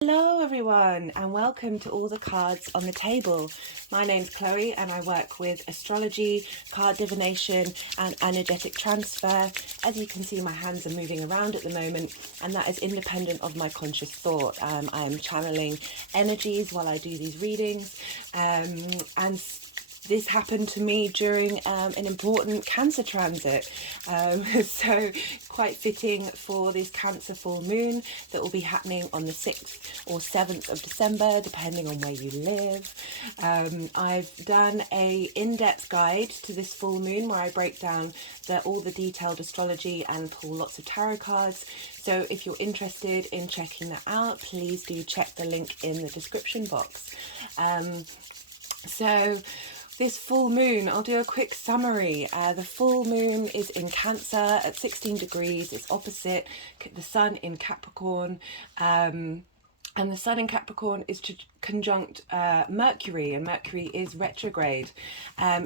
Hello everyone and welcome to All the Cards on the Table. My name's Chloe and I work with astrology, card divination and energetic transfer. As you can see, my hands are moving around at the moment and that is independent of my conscious thought. I am channeling energies while I do these readings and this happened to me during an important Cancer transit, so quite fitting for this Cancer full moon that will be happening on the 6th or 7th of December, depending on where you live. I've done a in-depth guide to this full moon where I break down all the detailed astrology and pull lots of tarot cards. So if you're interested in checking that out, please do check the link in the description box. So this full moon, I'll do a quick summary. The full moon is in Cancer at 16 degrees. It's opposite the sun in Capricorn. And the sun in Capricorn is conjunct Mercury, and Mercury is retrograde.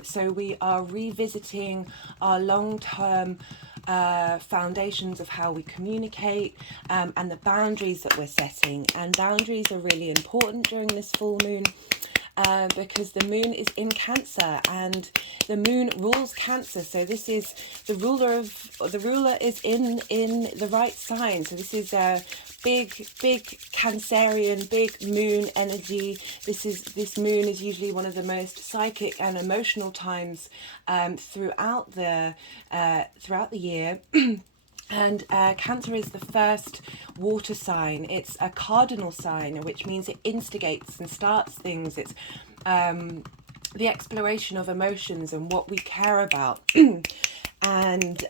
So we are revisiting our long-term foundations of how we communicate and the boundaries that we're setting. And boundaries are really important during this full moon. Because the moon is in Cancer and the moon rules Cancer, so this is the ruler is in the right sign. So this is a big Cancerian, big moon energy. This moon is usually one of the most psychic and emotional times throughout the year. And Cancer is the first water sign. It's a cardinal sign, which means it instigates and starts things. It's the exploration of emotions and what we care about. And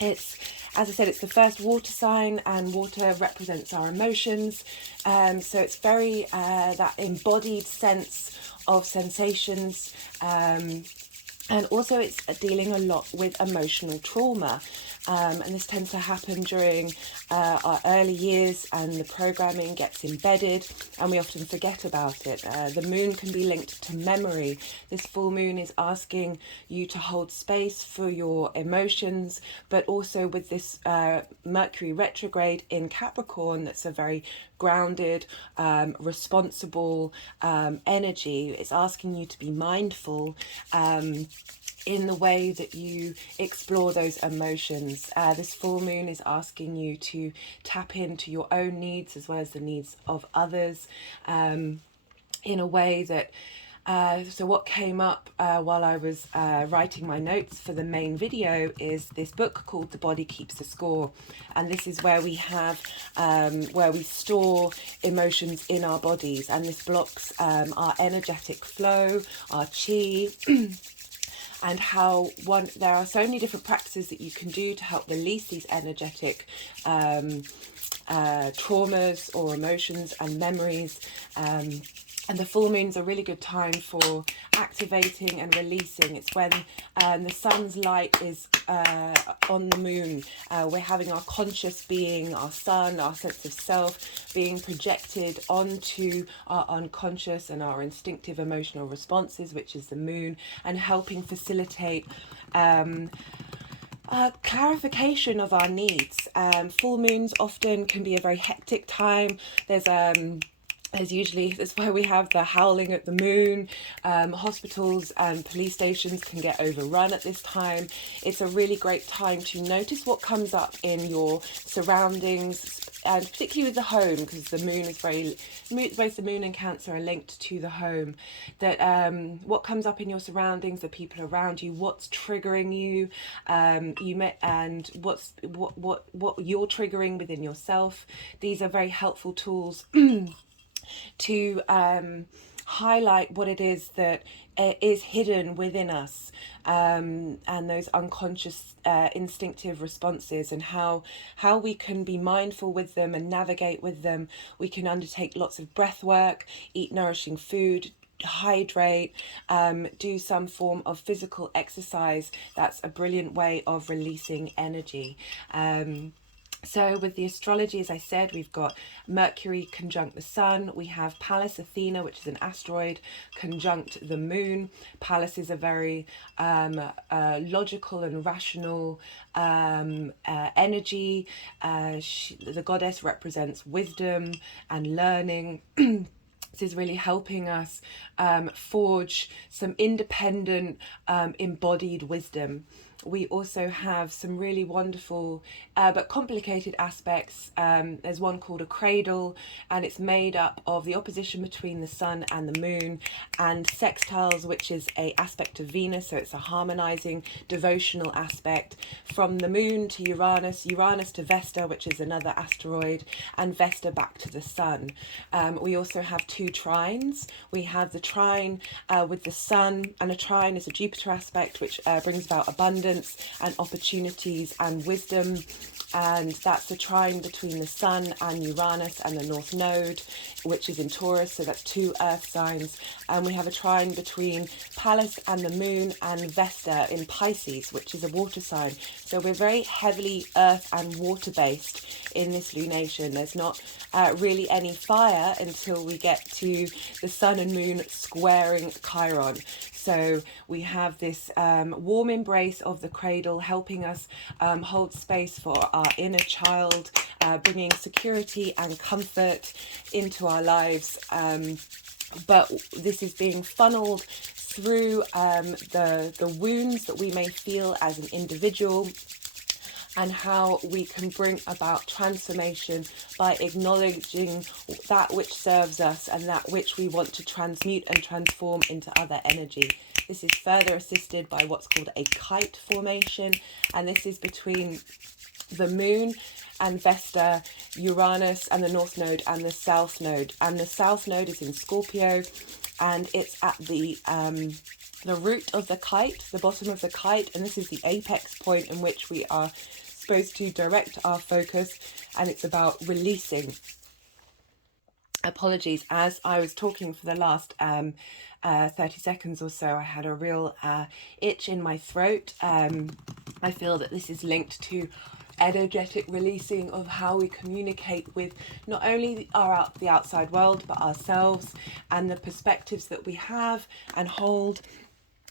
it's, as I said, it's the first water sign, and water represents our emotions. So it's very that embodied sense of sensations. And also it's dealing a lot with emotional trauma. And this tends to happen during our early years, and the programming gets embedded and we often forget about it. The moon can be linked to memory. This full moon is asking you to hold space for your emotions, but also with this Mercury retrograde in Capricorn, that's a very grounded, responsible energy. It's asking you to be mindful in the way that you explore those emotions. This full moon is asking you to tap into your own needs as well as the needs of others in a way that so what came up while I was writing my notes for the main video is this book called The Body Keeps the Score, and this is where we have where we store emotions in our bodies, and this blocks our energetic flow, our chi. And how there are so many different practices that you can do to help release these energetic traumas or emotions and memories. And the full moon's a really good time for activating and releasing. It's when the sun's light is on the moon. We're having our conscious being, our sun, our sense of self being projected onto our unconscious and our instinctive emotional responses, which is the moon, and helping facilitate clarification of our needs. Full moons often can be a very hectic time. That's why we have the howling at the moon. Hospitals and police stations can get overrun at this time. It's a really great time to notice what comes up in your surroundings, and particularly with the home, because the moon is both the moon and Cancer are linked to the home. That what comes up in your surroundings, the people around you, what's triggering you, and what you're triggering within yourself. These are very helpful tools to highlight what it is that is hidden within us, and those unconscious instinctive responses, and how we can be mindful with them and navigate with them. We can undertake lots of breath work, eat nourishing food, hydrate, do some form of physical exercise. That's a brilliant way of releasing energy. So with the astrology, as I said, we've got Mercury conjunct the Sun. We have Pallas Athena, which is an asteroid, conjunct the Moon. Pallas is a very logical and rational energy. The goddess represents wisdom and learning. This is really helping us forge some independent, embodied wisdom. We also have some really wonderful but complicated aspects. There's one called a cradle, and it's made up of the opposition between the sun and the moon, and sextiles, which is a aspect of Venus, so it's a harmonizing devotional aspect, from the moon to Uranus, Uranus to Vesta, which is another asteroid, and Vesta back to the sun. We also have two trines. We have the trine with the sun, and a trine is a Jupiter aspect, which brings about abundance and opportunities and wisdom, and that's the trine between the sun and Uranus and the North Node, which is in Taurus, so that's two earth signs. And we have a trine between Pallas and the moon and Vesta in Pisces, which is a water sign. So we're very heavily earth and water based in this lunation. There's not really any fire until we get to the sun and moon squaring Chiron. So we have this warm embrace of the cradle, helping us hold space for our inner child, bringing security and comfort into our lives. But this is being funneled through the wounds that we may feel as an individual, and how we can bring about transformation by acknowledging that which serves us and that which we want to transmute and transform into other energy. This is further assisted by what's called a kite formation, and this is between the moon and Vesta, Uranus and the North Node and the South Node. And the South Node is in Scorpio, and it's at the root of the kite, the bottom of the kite, and this is the apex point in which we are supposed to direct our focus, and it's about releasing. Apologies, as I was talking for the last 30 seconds or so, I had a real itch in my throat. I feel that this is linked to energetic releasing of how we communicate with not only the outside world, but ourselves and the perspectives that we have and hold.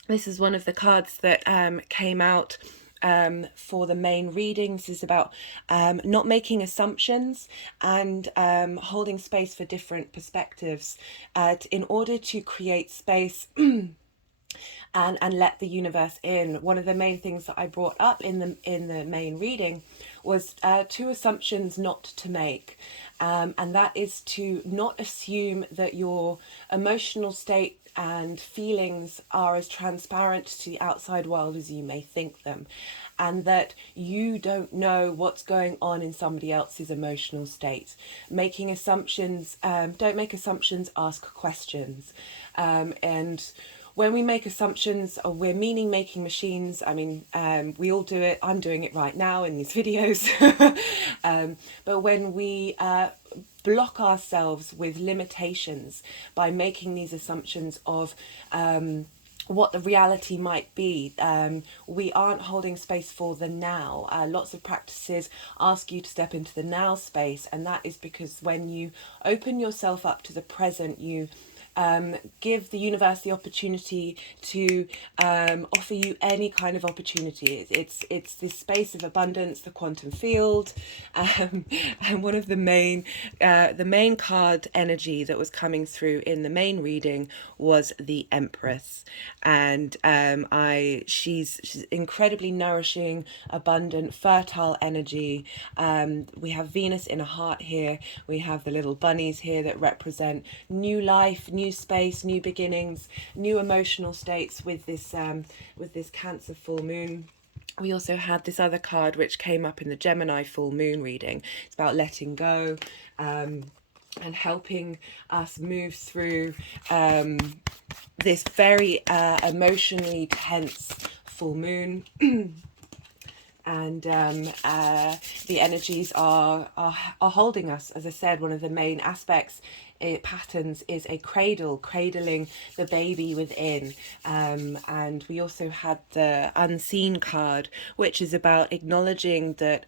This is one of the cards that came out for the main reading. This is about not making assumptions and holding space for different perspectives in order to create space and let the universe in. One of the main things that I brought up in the main reading was two assumptions not to make, and that is to not assume that your emotional state and feelings are as transparent to the outside world as you may think them, and that you don't know what's going on in somebody else's emotional state. Making assumptions, don't make assumptions, ask questions. And when we make assumptions, we're meaning-making machines. I mean, we all do it. I'm doing it right now in these videos. But when we block ourselves with limitations by making these assumptions of what the reality might be, we aren't holding space for the now. Lots of practices ask you to step into the now space, and that is because when you open yourself up to the present, you give the universe the opportunity to offer you any kind of opportunity. It's this space of abundance, the quantum field, and one of the main card energy that was coming through in the main reading was the Empress, and she's incredibly nourishing, abundant, fertile energy. We have Venus in a heart here. We have the little bunnies here that represent new life, new space, new beginnings, new emotional states with this Cancer full moon. We also had this other card which came up in the Gemini full moon reading. It's about letting go and helping us move through this very emotionally tense full moon. and the energies are holding us. As I said, one of the main aspects, patterns, is a cradling the baby within, and we also had the unseen card, which is about acknowledging that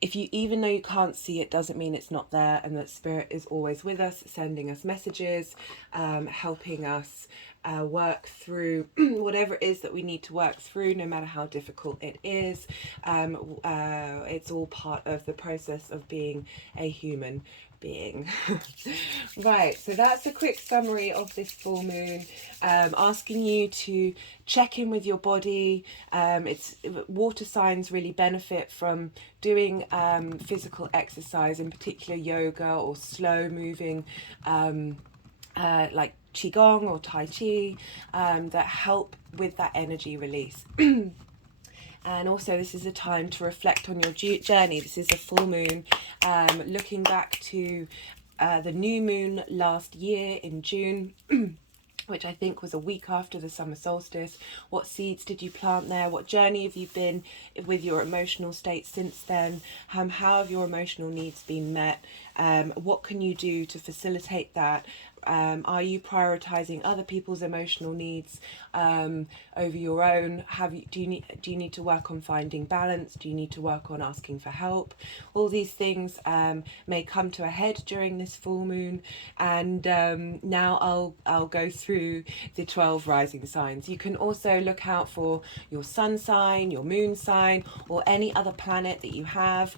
if you, even though you can't see it, doesn't mean it's not there, and that spirit is always with us, sending us messages, helping us work through whatever it is that we need to work through, no matter how difficult it is. It's all part of the process of being a human being. Right, so that's a quick summary of this full moon, asking you to check in with your body. It's water signs really benefit from doing physical exercise, in particular yoga or slow moving, like qigong or tai chi, that help with that energy release. And also, this is a time to reflect on your journey. This is a full moon, looking back to the new moon last year in June, which I think was a week after the summer solstice. What seeds did you plant there? What journey have you been with your emotional state since then? How have your emotional needs been met? What can you do to facilitate that? Are you prioritizing other people's emotional needs over your own? Do you need to work on finding balance? Do you need to work on asking for help? All these things may come to a head during this full moon, and now I'll go through the 12 rising signs. You can also look out for your sun sign, your moon sign, or any other planet that you have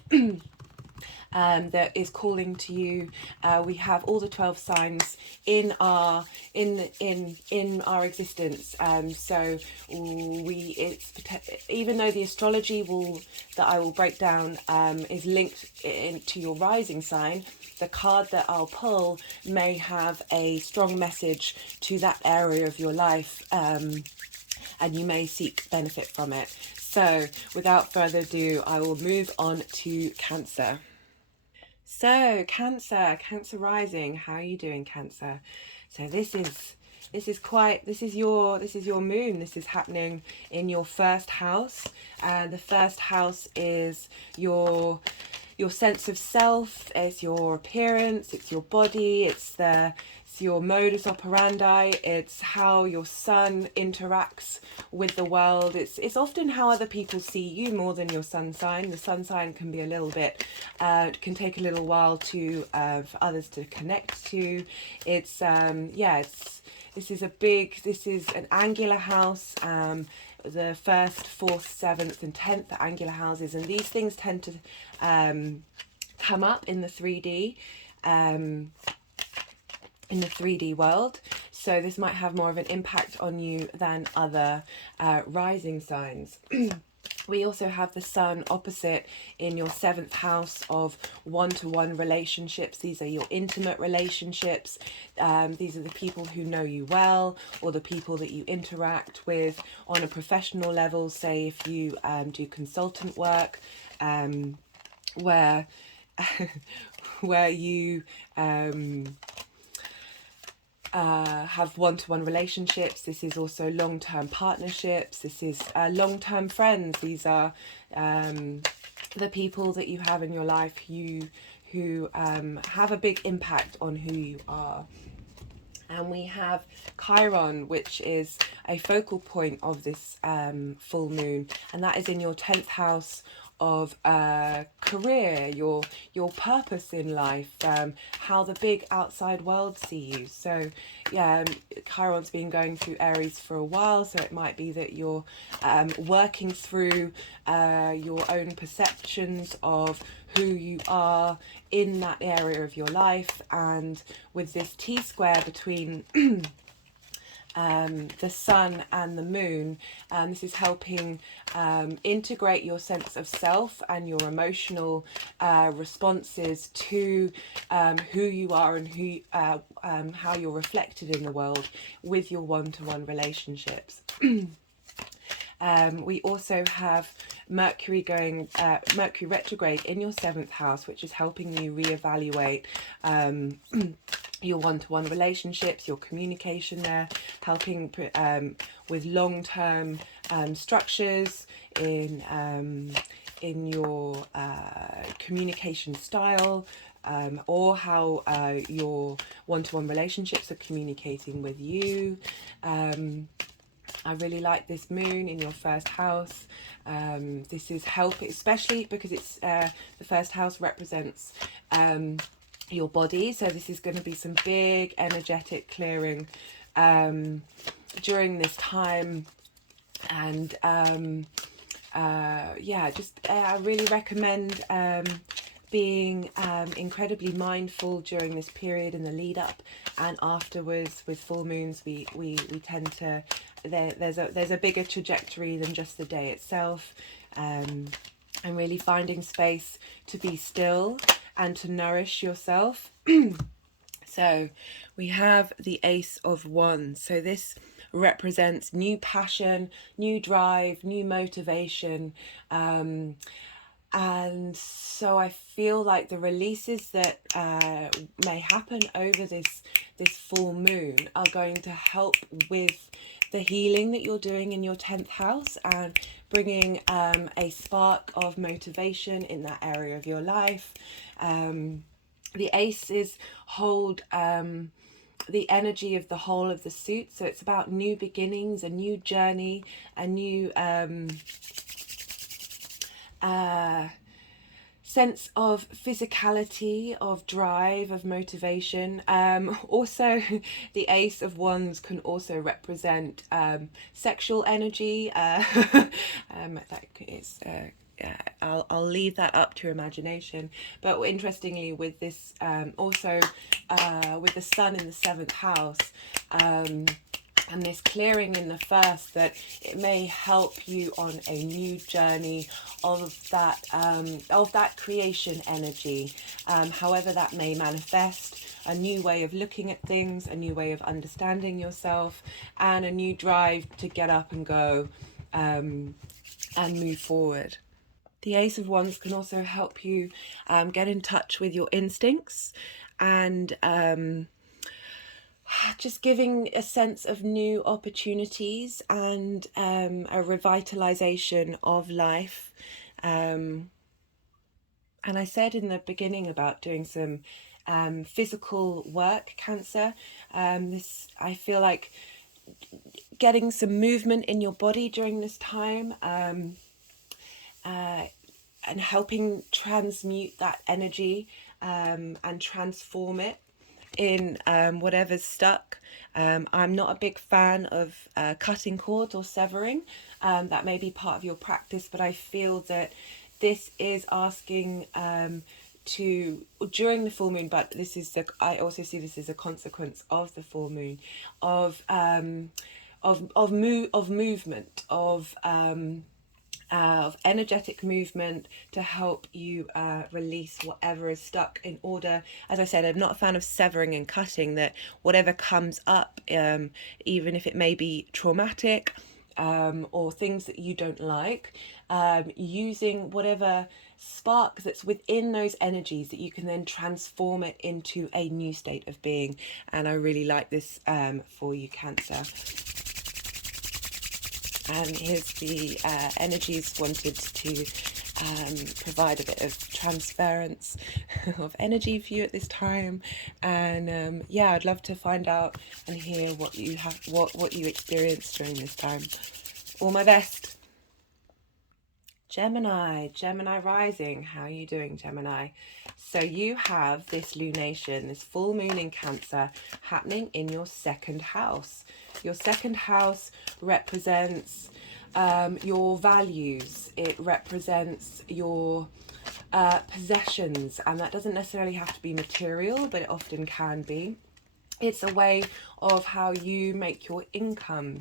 that is calling to you. We have all the 12 signs in our existence. So even though the astrology that I will break down is linked to your rising sign, the card that I'll pull may have a strong message to that area of your life, and you may seek benefit from it. So without further ado, I will move on to Cancer. So Cancer rising, how are you doing, Cancer? So this is your moon. This is happening in your first house. The first house is your sense of self, it's your appearance, it's your body, it's your modus operandi, it's how your sun interacts with the world. It's often how other people see you more than your sun sign. The sun sign can be a little bit, can take a little while to for others to connect to. This is an angular house. The first, fourth, seventh, and 10th are angular houses, and these things tend to come up in the 3D. In the 3D world, so this might have more of an impact on you than other rising signs. We also have the sun opposite in your 7th house of one-to-one relationships. These are your intimate relationships. These are the people who know you well, or the people that you interact with on a professional level. Say if you do consultant work, where you have one-to-one relationships. This is also long-term partnerships. This is long-term friends. These are the people that you have in your life who have a big impact on who you are. And we have Chiron, which is a focal point of this full moon, and that is in your 10th house of career, your purpose in life, how the big outside world see you. So Chiron's been going through Aries for a while, so it might be that you're working through your own perceptions of who you are in that area of your life. And with this T-square between the sun and the moon, this is helping integrate your sense of self and your emotional responses to who you are and how you're reflected in the world with your one-to-one relationships. We also have Mercury retrograde in your 7th house, which is helping you reevaluate your one-to-one relationships, your communication there, helping with long-term structures, in your communication style, or how your one-to-one relationships are communicating with you. I really like this moon in your first house. This is helping, especially because it's the first house represents your body. So this is going to be some big energetic clearing during this time. And yeah, just I really recommend being incredibly mindful during this period in the lead up and afterwards. With full moons, we tend to there's a bigger trajectory than just the day itself, and really finding space to be still and to nourish yourself. So we have the Ace of Wands. So this represents new passion, new drive, new motivation. And so I feel like the releases that may happen over this full moon are going to help with the healing that you're doing in your 10th house, and bringing a spark of motivation in that area of your life. The aces hold the energy of the whole of the suit, so it's about new beginnings, a new journey, a new sense of physicality, of drive, of motivation. Also, the Ace of Wands can also represent sexual energy. That is, I'll leave that up to your imagination. But interestingly, with this also with the Sun in the 7th house, and this clearing in the first, that it may help you on a new journey of that creation energy, however that may manifest, a new way of looking at things, a new way of understanding yourself, and a new drive to get up and go and move forward. The Ace of Wands can also help you get in touch with your instincts, and just giving a sense of new opportunities and a revitalization of life. And I said in the beginning about doing some physical work, Cancer. This, I feel like getting some movement in your body during this time, and helping transmute that energy and transform it in whatever's stuck. I'm not a big fan of cutting cords or severing. That may be part of your practice, but I feel that this is asking to, during the full moon, but this is I also see this as a consequence of the full moon, of movement, of energetic movement to help you release whatever is stuck, in order, as I said, I'm not a fan of severing and cutting, that whatever comes up, even if it may be traumatic or things that you don't like, using whatever spark that's within those energies, that you can then transform it into a new state of being. And I really like this for you, Cancer. And here's the energies wanted to provide a bit of transference of energy for you at this time. And yeah, I'd love to find out and hear what you have, what you experienced during this time. All my best. Gemini rising. How are you doing, Gemini? So you have this lunation, this full moon in Cancer, happening in your 2nd house. Your 2nd house represents your values. It represents your possessions, and that doesn't necessarily have to be material, but it often can be. It's a way of how you make your income.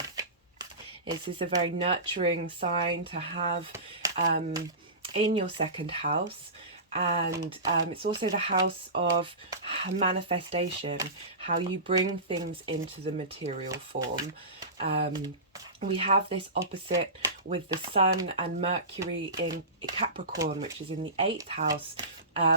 This is a very nurturing sign to have in your 2nd house. And it's also the house of manifestation, how you bring things into the material form. We have this opposite with the Sun and Mercury in Capricorn, which is in the 8th house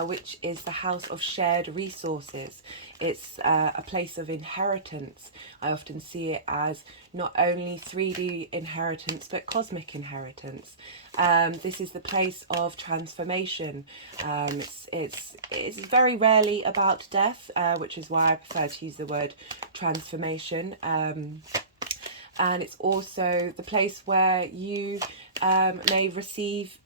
which is the house of shared resources. It's a place of inheritance. I often see it as not only 3D inheritance, but cosmic inheritance. This is the place of transformation. It's very rarely about death, which is why I prefer to use the word transformation. And it's also the place where you may receive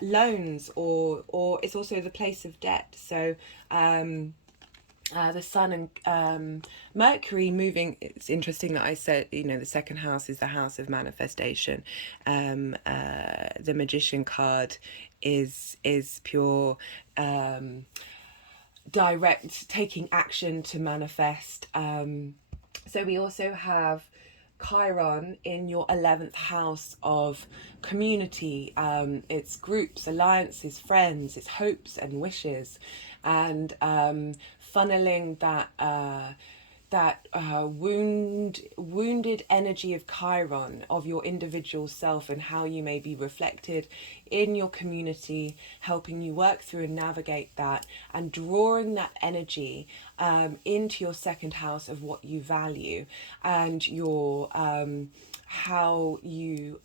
loans, or it's also the place of debt. So the Sun and Mercury moving. It's interesting that I said, you know, the second house is the house of manifestation. The Magician card is pure direct taking action to manifest. So we also have Chiron in your 11th house of community. It's groups, alliances, friends, it's hopes and wishes, and funneling that wounded energy of Chiron, of your individual self, and how you may be reflected in your community, helping you work through and navigate that, and drawing that energy into your second house of what you value, and your how you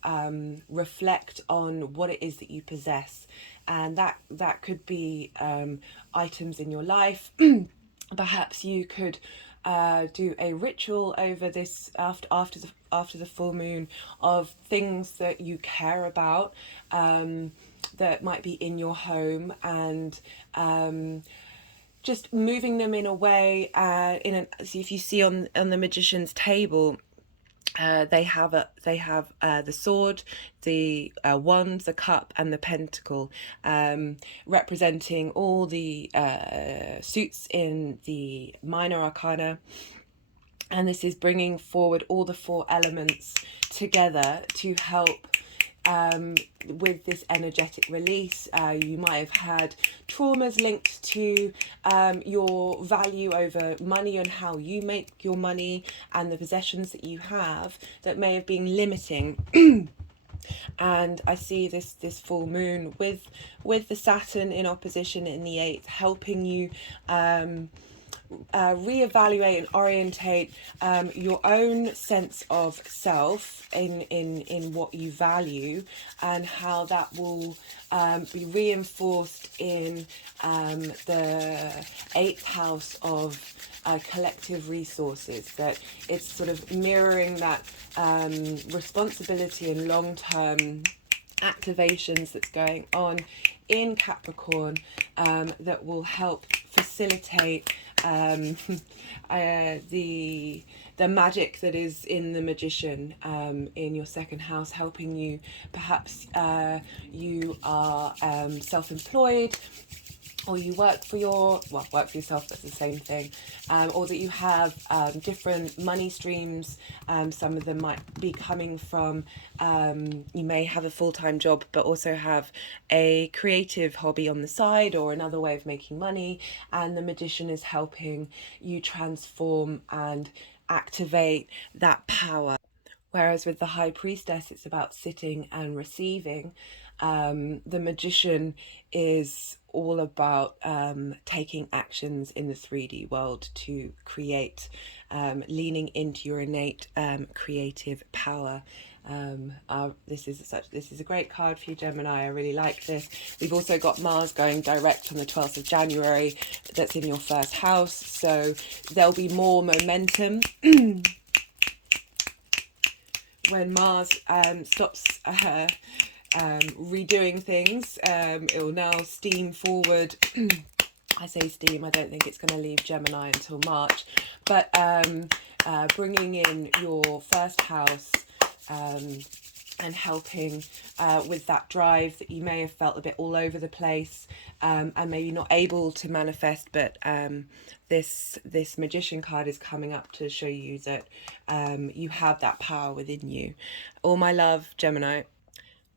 reflect on what it is that you possess. And that could be items in your life. Perhaps you could do a ritual over this after the full moon of things that you care about, that might be in your home, and just moving them in a way. So if you see on the Magician's table, they have the sword, the wand, the cup, and the pentacle, representing all the suits in the minor arcana. And this is bringing forward all the 4 elements together to help with this energetic release. You might have had traumas linked to your value over money and how you make your money, and the possessions that you have that may have been limiting. And I see this full moon with the Saturn in opposition in the 8th, helping you reevaluate and orientate your own sense of self in what you value, and how that will be reinforced in the 8th house of collective resources. That it's sort of mirroring that responsibility and long-term activations that's going on in Capricorn, that will help facilitate the magic that is in the Magician in your second house, helping you. Perhaps you are self-employed, or you work for yourself, that's the same thing, or that you have different money streams. Some of them might be coming from, you may have a full-time job but also have a creative hobby on the side, or another way of making money, and the Magician is helping you transform and activate that power. Whereas with the High Priestess, it's about sitting and receiving. The Magician is all about taking actions in the 3D world to create, leaning into your innate creative power. This is a great card for you, Gemini. I really like this. We've also got Mars going direct on the 12th of January. That's in your first house, so there'll be more momentum. When Mars stops redoing things, it will now steam forward. I say steam, I don't think it's going to leave Gemini until March, but bringing in your first house and helping with that drive that you may have felt a bit all over the place, and maybe not able to manifest, but this Magician card is coming up to show you that you have that power within you. All my love, Gemini.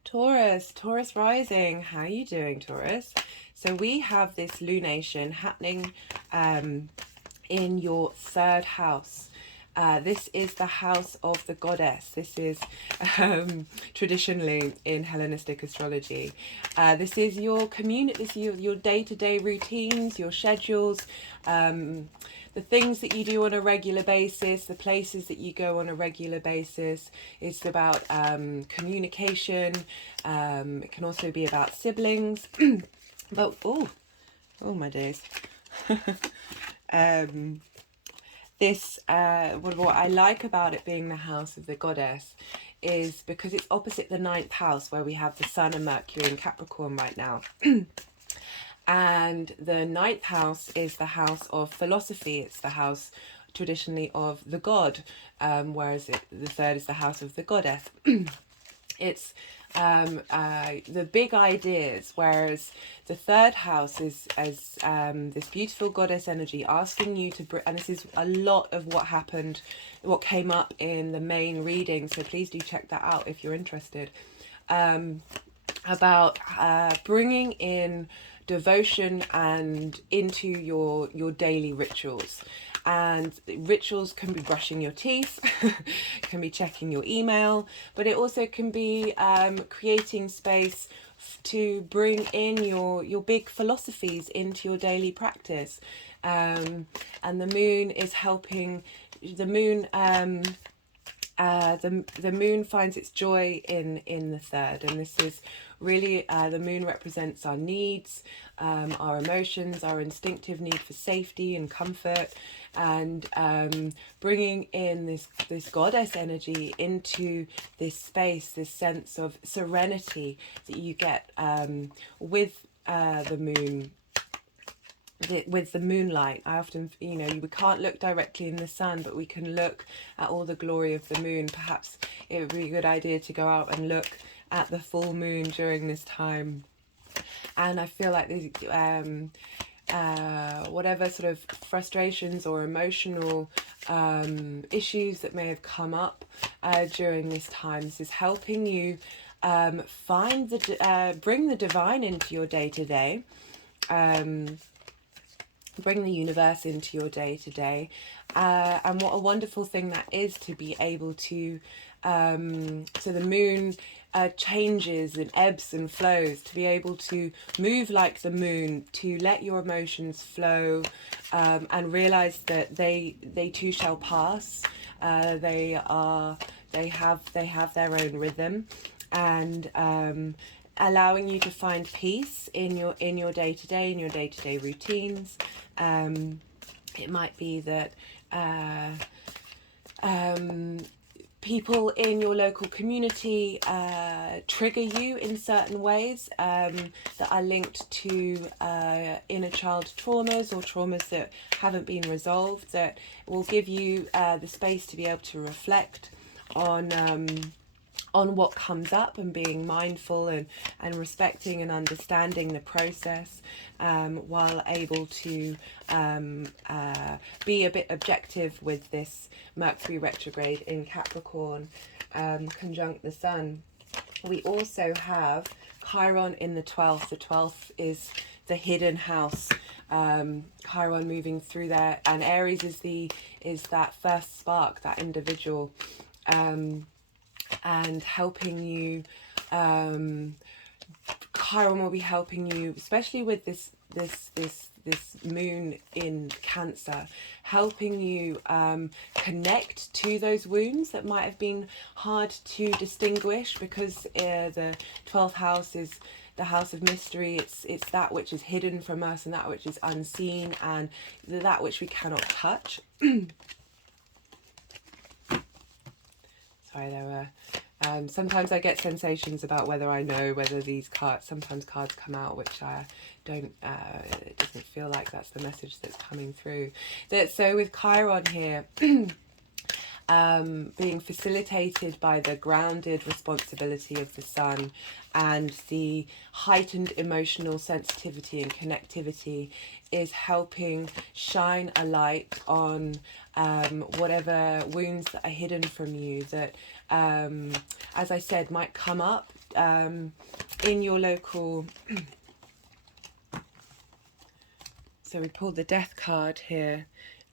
Taurus rising. How are you doing, Taurus? So we have this lunation happening in your third house. This is the house of the goddess. This is traditionally in Hellenistic astrology. This is your community, this is your day-to-day routines, your schedules, the things that you do on a regular basis, the places that you go on a regular basis. It's about communication. It can also be about siblings. But oh my days. What I like about it being the house of the goddess is because it's opposite the 9th house, where we have the Sun and Mercury in Capricorn right now. And the 9th house is the house of philosophy. It's the house traditionally of the god, whereas the 3rd is the house of the goddess. It's the big ideas, whereas the 3rd house is as this beautiful goddess energy asking you to and this is a lot of what came up in the main reading, so please do check that out if you're interested, about bringing in devotion and into your daily rituals. And rituals can be brushing your teeth, can be checking your email, but it also can be creating space to bring in your big philosophies into your daily practice. And the moon is helping. The moon the moon finds its joy in the 3rd, and this is really the moon represents our needs, our emotions, our instinctive need for safety and comfort, and bringing in this goddess energy into this space, this sense of serenity that you get with the moon. With the moonlight. I often, we can't look directly in the sun, but we can look at all the glory of the moon. Perhaps it would be a good idea to go out and look at the full moon during this time. And I feel like these whatever sort of frustrations or emotional issues that may have come up during this time, this is helping you bring the divine into your day-to-day. Bring the universe into your day-to-day, and what a wonderful thing that is to be able to so the moon changes and ebbs and flows, to be able to move like the moon, to let your emotions flow, and realize that they too shall pass. They have their own rhythm, and allowing you to find peace in your day-to-day, in your day-to-day routines. It might be that people in your local community trigger you in certain ways that are linked to inner child traumas or traumas that haven't been resolved, that will give you the space to be able to reflect on what comes up, and being mindful and respecting and understanding the process, while able to be a bit objective with this Mercury retrograde in Capricorn conjunct the Sun. We also have Chiron in the 12th. The 12th is the hidden house. Chiron moving through there, and Aries is that first spark, that individual, and helping you. Chiron will be helping you, especially with this moon in Cancer, helping you connect to those wounds that might have been hard to distinguish, because the 12th house is the house of mystery. It's that which is hidden from us, and that which is unseen, and that which we cannot touch. Sorry, there were sometimes I get sensations about whether I know whether these cards, sometimes cards come out which I don't, it doesn't feel like that's the message that's coming through. So with Chiron here, being facilitated by the grounded responsibility of the Sun and the heightened emotional sensitivity and connectivity, is helping shine a light on whatever wounds that are hidden from you, that as I said, might come up in your local. So we pulled the Death card here,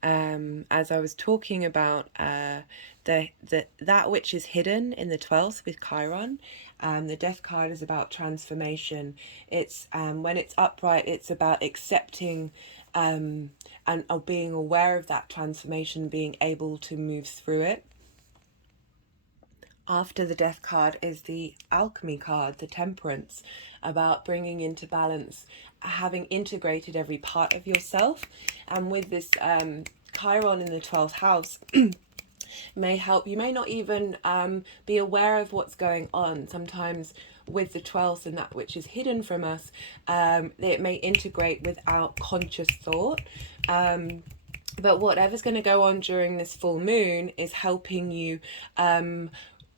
as I was talking about that which is hidden in the 12th with Chiron. The Death card is about transformation. It's when it's upright, it's about accepting and being aware of that transformation, being able to move through it. After the Death card is the Alchemy card, the Temperance, about bringing into balance, having integrated every part of yourself. And with this Chiron in the 12th house, may help. You may not even be aware of what's going on. Sometimes with the 12th and that which is hidden from us, it may integrate without conscious thought. But whatever's going to go on during this full moon is helping you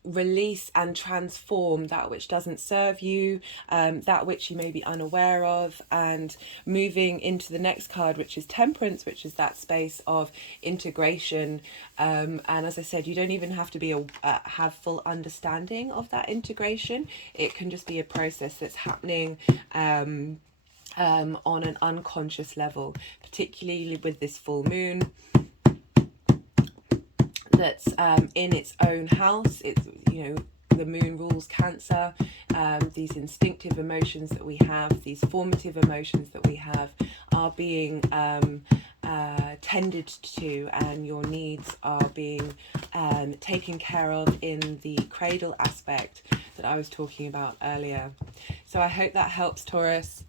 release and transform that which doesn't serve you, that which you may be unaware of, and moving into the next card, which is Temperance, which is that space of integration. And as I said, you don't even have to be have full understanding of that integration. It can just be a process that's happening on an unconscious level, particularly with this full moon that's in its own house. It's, you know, the moon rules Cancer. These instinctive emotions that we have, these formative emotions that we have, are being tended to, and your needs are being taken care of in the cradle aspect that I was talking about earlier. So I hope that helps, Taurus.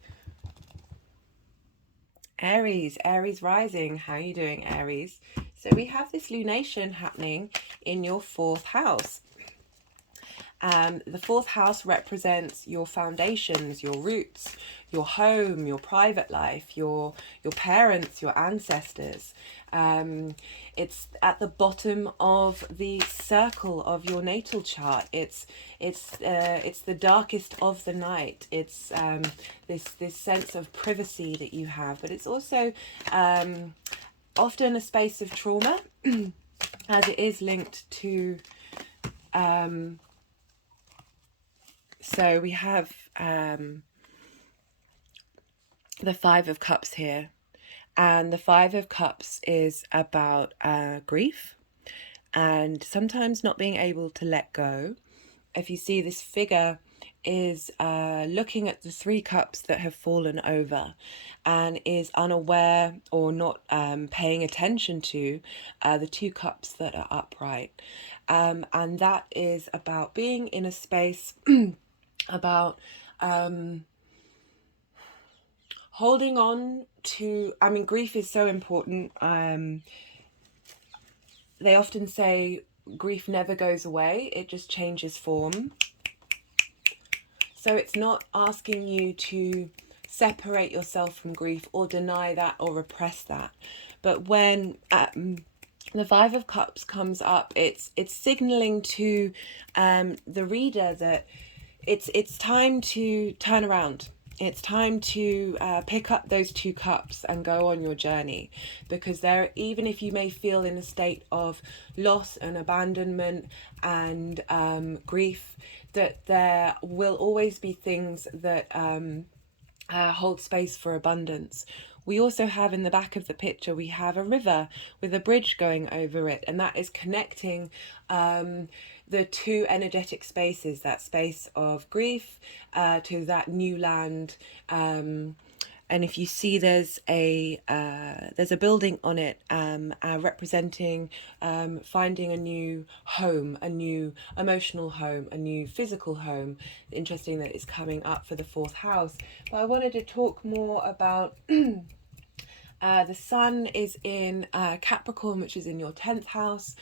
Aries rising. How are you doing, Aries? So we have this lunation happening in your 4th house. The 4th house represents your foundations, your roots, your home, your private life, your parents, your ancestors. It's at the bottom of the circle of your natal chart. It's the darkest of the night. It's this sense of privacy that you have, but it's also often a space of trauma, as it is linked to. So we have the 5 of Cups here. And the 5 of Cups is about grief and sometimes not being able to let go. If you see, this figure is looking at the 3 cups that have fallen over and is unaware or not paying attention to the 2 cups that are upright. And that is about being in a space about holding on to, I mean, grief is so important. They often say grief never goes away, it just changes form. So it's not asking you to separate yourself from grief or deny that or repress that. But when the 5 of Cups comes up, it's signaling to the reader that it's time to turn around. It's time to pick up those 2 cups and go on your journey, because there, even if you may feel in a state of loss and abandonment and grief, that there will always be things that hold space for abundance. We also have in the back of the picture, we have a river with a bridge going over it, and that is connecting the 2 energetic spaces, that space of grief to that new land. And if you see, there's a building on it representing finding a new home, a new emotional home, a new physical home. Interesting that it's coming up for the 4th house. But I wanted to talk more about the sun is in Capricorn, which is in your 10th house.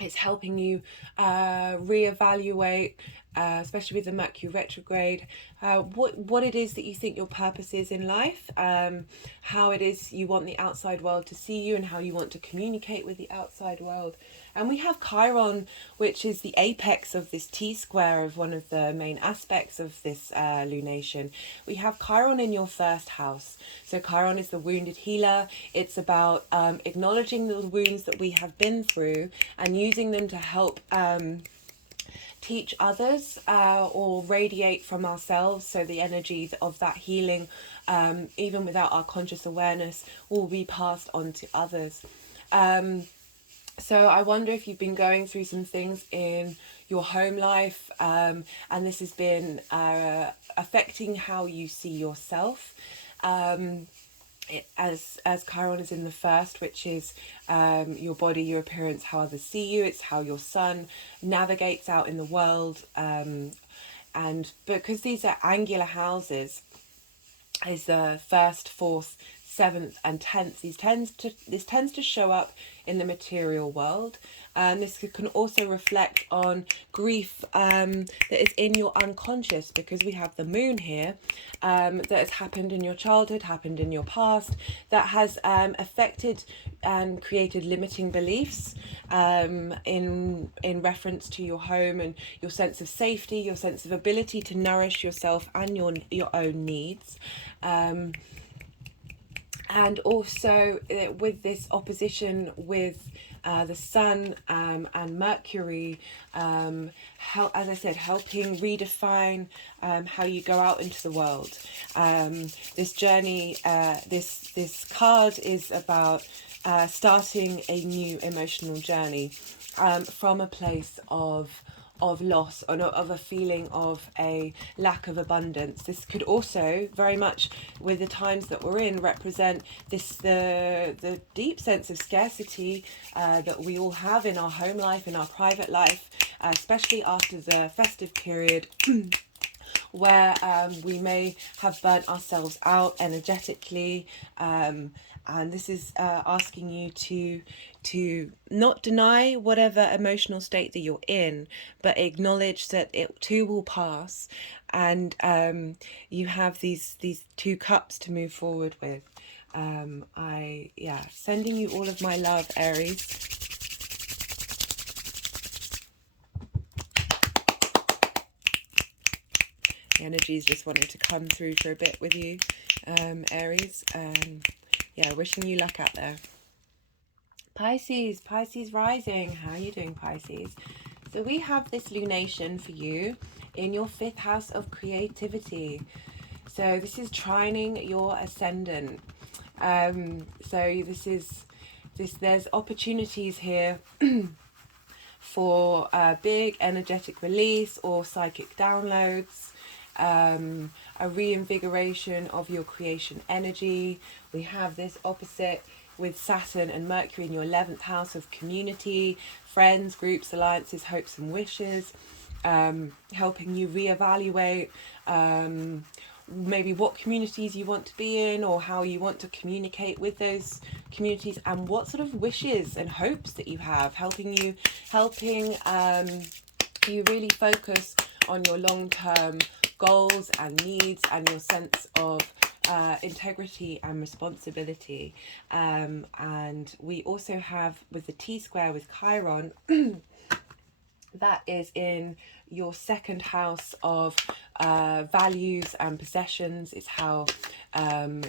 It's helping you reevaluate, especially with the Mercury retrograde, what it is that you think your purpose is in life, how it is you want the outside world to see you, and how you want to communicate with the outside world. And we have Chiron, which is the apex of this T-square of one of the main aspects of this lunation. We have Chiron in your 1st house. So Chiron is the wounded healer. It's about acknowledging the wounds that we have been through and using them to help teach others or radiate from ourselves. So the energies of that healing, even without our conscious awareness, will be passed on to others. So I wonder if you've been going through some things in your home life, and this has been affecting how you see yourself. As Chiron is in the first, which is your body, your appearance, how others see you. It's how your sun navigates out in the world. And because these are angular houses, is the first, fourth, seventh and 10th. This tends to show up in the material world, and this can also reflect on grief that is in your unconscious, because we have the moon here that has happened in your childhood, happened in your past, that has affected and created limiting beliefs in reference to your home and your sense of safety, your sense of ability to nourish yourself and your own needs. And also with this opposition with the Sun and Mercury, as I said, helping redefine how you go out into the world. This journey, this card is about starting a new emotional journey from a place of loss, or of a feeling of a lack of abundance. This could also very much, with the times that we're in, represent the deep sense of scarcity that we all have in our home life, in our private life, especially after the festive period, where we may have burnt ourselves out energetically, and this is asking you to not deny whatever emotional state that you're in, but acknowledge that it too will pass, and you have these two cups to move forward with. Sending you all of my love, Aries. The energies just wanted to come through for a bit with you, Aries. Wishing you luck out there. Pisces rising. How are you doing, Pisces? So we have this lunation for you in your 5th house of creativity. So this is trining your ascendant. There's opportunities here for big energetic release or psychic downloads, a reinvigoration of your creation energy. We have this opposite with Saturn and Mercury in your 11th house of community, friends, groups, alliances, hopes and wishes, helping you reevaluate maybe what communities you want to be in, or how you want to communicate with those communities, and what sort of wishes and hopes that you have, helping you really focus on your long-term goals and needs and your sense of integrity and responsibility. And we also have, with the T-square with Chiron, that is in your 2nd house of values and possessions. It's how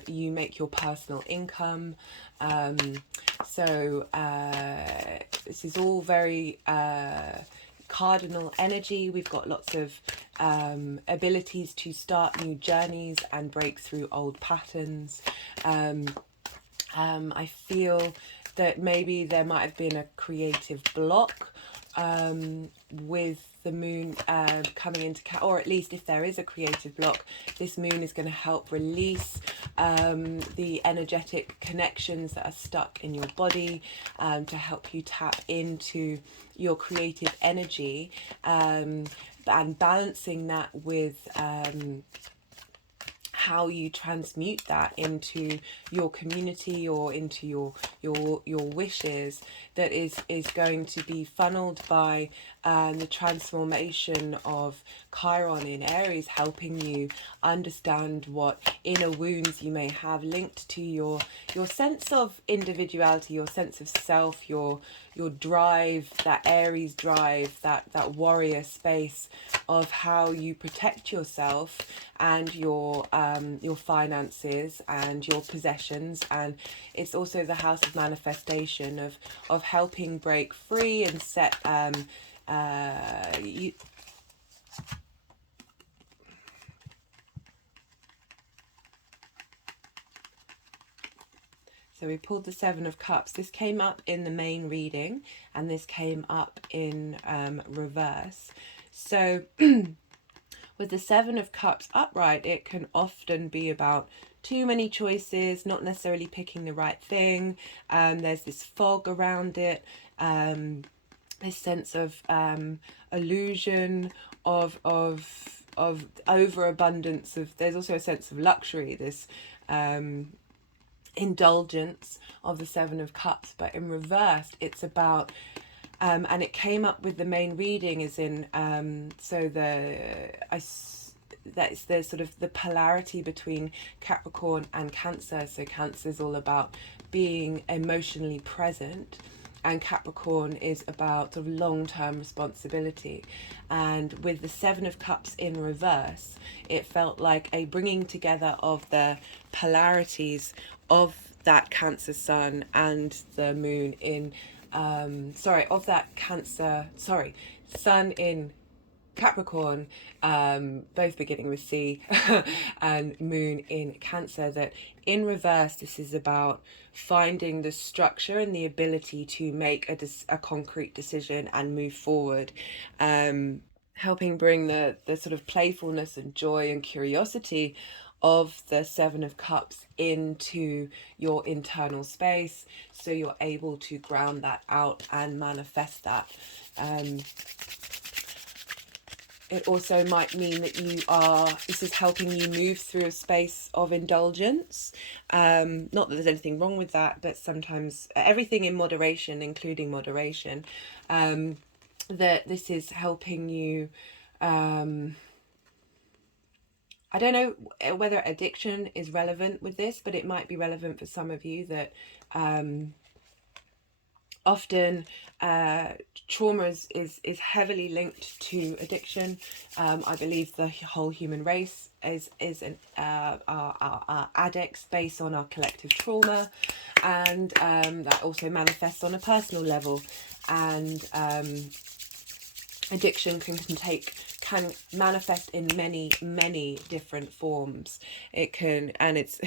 you make your personal income. This is all very cardinal energy. We've got lots of abilities to start new journeys and break through old patterns. I feel that maybe there might have been a creative block with the moon coming into or at least if there is a creative block, this moon is going to help release the energetic connections that are stuck in your body, to help you tap into your creative energy, and balancing that with how you transmute that into your community or into your wishes, that is going to be funneled by the transformation of Chiron in Aries, helping you understand what inner wounds you may have linked to your sense of individuality, your sense of self, your drive, that Aries drive, that warrior space of how you protect yourself and your finances and your possessions. And it's also the house of manifestation, of helping break free and set So we pulled the Seven of Cups. This came up in the main reading, and this came up in reverse. So with the Seven of Cups upright, it can often be about too many choices, not necessarily picking the right thing. There's this fog around it, this sense of illusion of overabundance of. There's also a sense of luxury, this indulgence of the Seven of Cups, but in reverse, it's about. And it came up with the main reading is in that's the sort of the polarity between Capricorn and Cancer. So Cancer is all about being emotionally present, and Capricorn is about sort of long-term responsibility. And with the Seven of Cups in reverse, it felt like a bringing together of the polarities of that Cancer Sun and the Moon in of that Sun in Capricorn, both beginning with C, and Moon in Cancer, that in reverse, this is about finding the structure and the ability to make a concrete decision and move forward, helping bring the sort of playfulness and joy and curiosity of the Seven of Cups into your internal space, so you're able to ground that out and manifest that. It also might mean that this is helping you move through a space of indulgence. Not that there's anything wrong with that, but sometimes everything in moderation, including moderation, that this is helping you. I don't know whether addiction is relevant with this, but it might be relevant for some of you that often trauma is heavily linked to addiction. I believe the whole human race is addicts based on our collective trauma, and that also manifests on a personal level. And addiction can manifest in many different forms. It can, and it's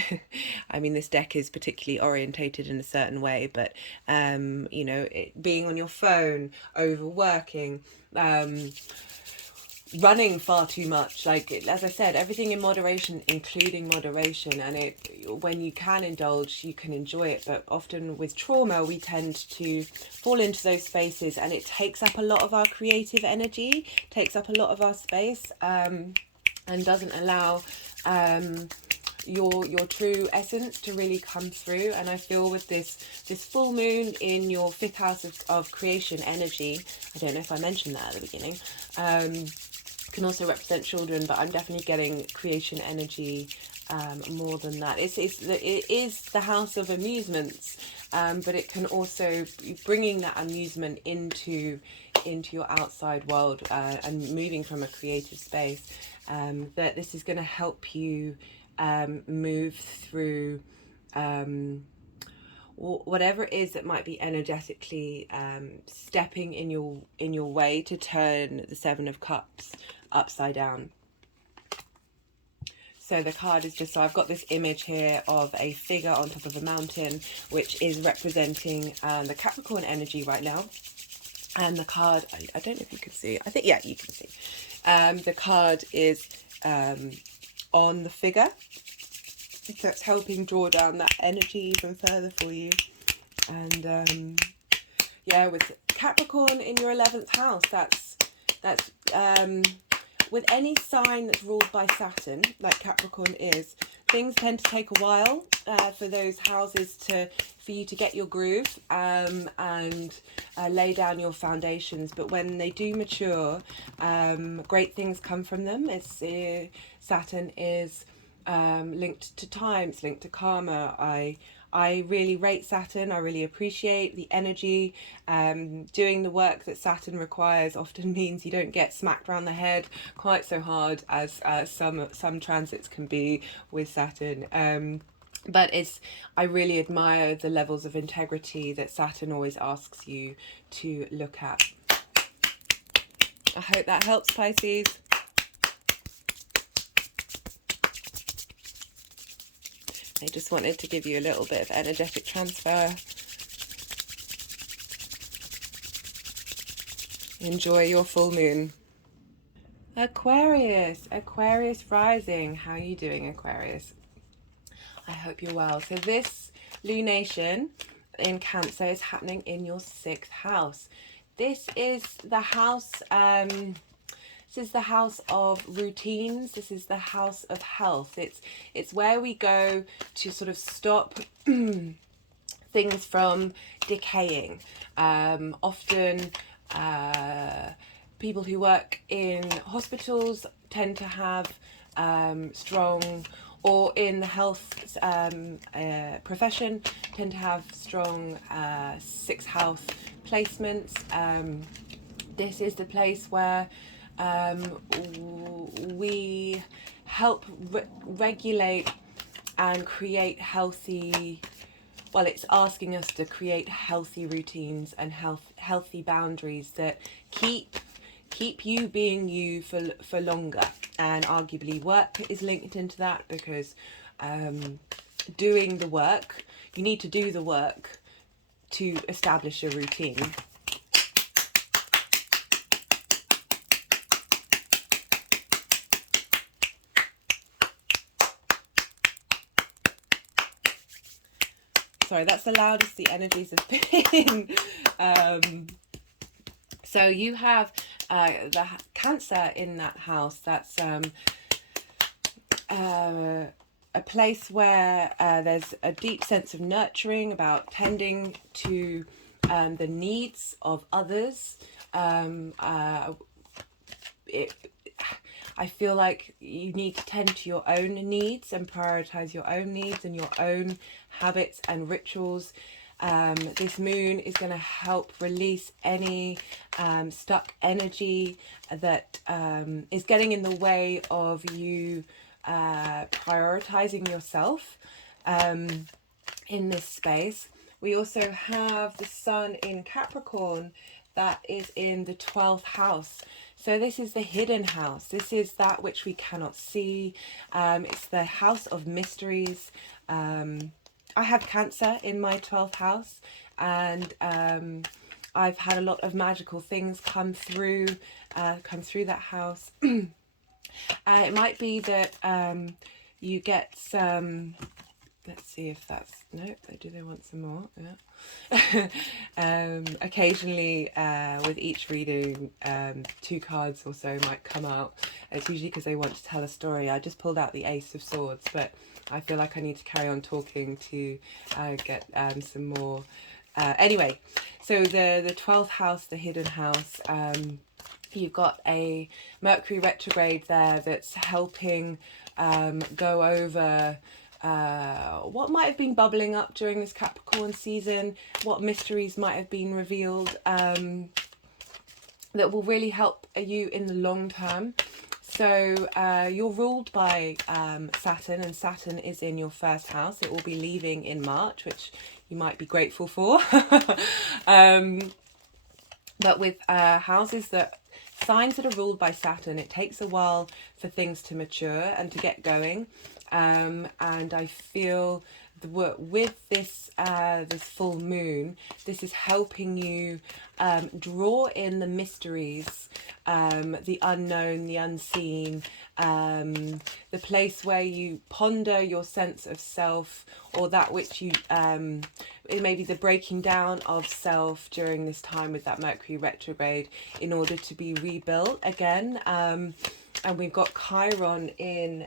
I mean, this deck is particularly orientated in a certain way, but being on your phone, overworking, running far too much, like, as I said, everything in moderation, including moderation. And when you can indulge, you can enjoy it, but often with trauma we tend to fall into those spaces, and it takes up a lot of our creative energy, takes up a lot of our space, and doesn't allow your true essence to really come through. And I feel with this full moon in your fifth house of creation energy, I don't know if I mentioned that at the beginning, can also represent children, but I'm definitely getting creation energy more than that. It is the house of amusements, but it can also be bringing that amusement into your outside world, and moving from a creative space. That this is going to help you move through whatever it is that might be energetically stepping in your way to turn the Seven of Cups upside down. So the card is just, so I've got this image here of a figure on top of a mountain, which is representing the Capricorn energy right now. And the card, I don't know if you can see, I think, yeah, you can see. The card is on the figure, so it's helping draw down that energy even further for you. And yeah, with Capricorn in your 11th house, that's with any sign that's ruled by Saturn, like Capricorn is, things tend to take a while for those houses for you to get your groove, and lay down your foundations. But when they do mature, great things come from them. Saturn is linked to time, it's linked to karma. I really rate Saturn. I really appreciate the energy. Doing the work that Saturn requires often means you don't get smacked around the head quite so hard as some transits can be with Saturn. But I really admire the levels of integrity that Saturn always asks you to look at. I hope that helps, Pisces. I just wanted to give you a little bit of energetic transfer. Enjoy your full moon. Aquarius, Aquarius rising. How are you doing, Aquarius? I hope you're well. So this lunation in Cancer is happening in your 6th house. This is the house, this is the house of routines. This is the house of health. It's where we go to sort of stop things from decaying. Often people who work in hospitals tend to have strong, or in the health profession, tend to have strong 6th house placements. This is the place where we help regulate and create healthy, well, it's asking us to create healthy routines and healthy boundaries that keep you being you for longer. And arguably work is linked into that, because doing the work, you need to do the work to establish a routine. Sorry, that's the loudest the energies have been. So you have the Cancer in that house. That's a place where there's a deep sense of nurturing, about tending to the needs of others. I feel like you need to tend to your own needs and prioritize your own needs and your own habits and rituals. This moon is going to help release any stuck energy that is getting in the way of you prioritizing yourself in this space. We also have the Sun in Capricorn, that is in the 12th house. So this is the hidden house. This is that which we cannot see. It's the house of mysteries. I have Cancer in my 12th house, and I've had a lot of magical things come through that house. It might be that you get some, let's see if that's, no, do they want some more? Yeah. Occasionally with each reading, 2 cards or so might come out. It's usually because they want to tell a story. I just pulled out the Ace of Swords, but I feel like I need to carry on talking to get some more. Anyway, so the 12th house, the hidden house, you've got a Mercury retrograde there that's helping go over what might have been bubbling up during this Capricorn season, what mysteries might have been revealed that will really help you in the long term. So you're ruled by Saturn, and Saturn is in your 1st house. It will be leaving in March, which you might be grateful for. But with houses that, signs that are ruled by Saturn, it takes a while for things to mature and to get going. And I feel with this this full moon, this is helping you draw in the mysteries, the unknown, the unseen, the place where you ponder your sense of self, or that which you it may be the breaking down of self during this time with that Mercury retrograde, in order to be rebuilt again. And we've got Chiron in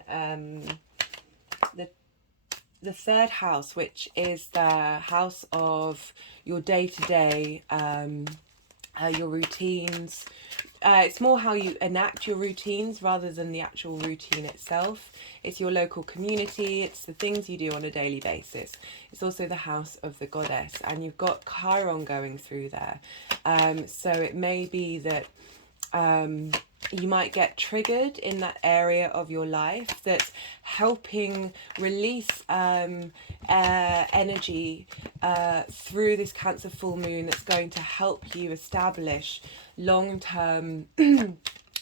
the 3rd house, which is the house of your day-to-day, your routines. It's more how you enact your routines rather than the actual routine itself. It's your local community. It's the things you do on a daily basis. It's also the house of the goddess, and you've got Chiron going through there. So it may be that you might get triggered in that area of your life that's helping release energy through this Cancer full moon, that's going to help you establish long-term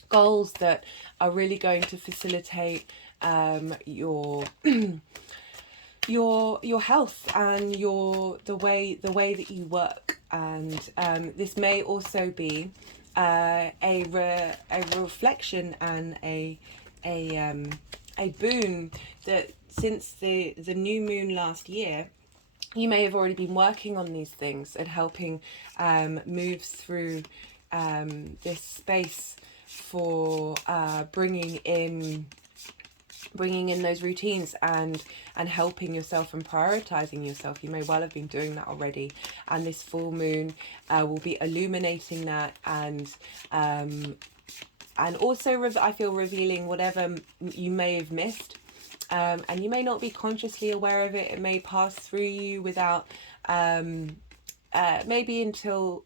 goals that are really going to facilitate your your health and the way that you work. And this may also be a reflection and a boon that since the new moon last year, you may have already been working on these things and helping move through this space for bringing in those routines and helping yourself and prioritizing yourself. You may well have been doing that already, and this full moon will be illuminating that and also I feel revealing whatever you may have missed. And you may not be consciously aware of it. It may pass through you without maybe until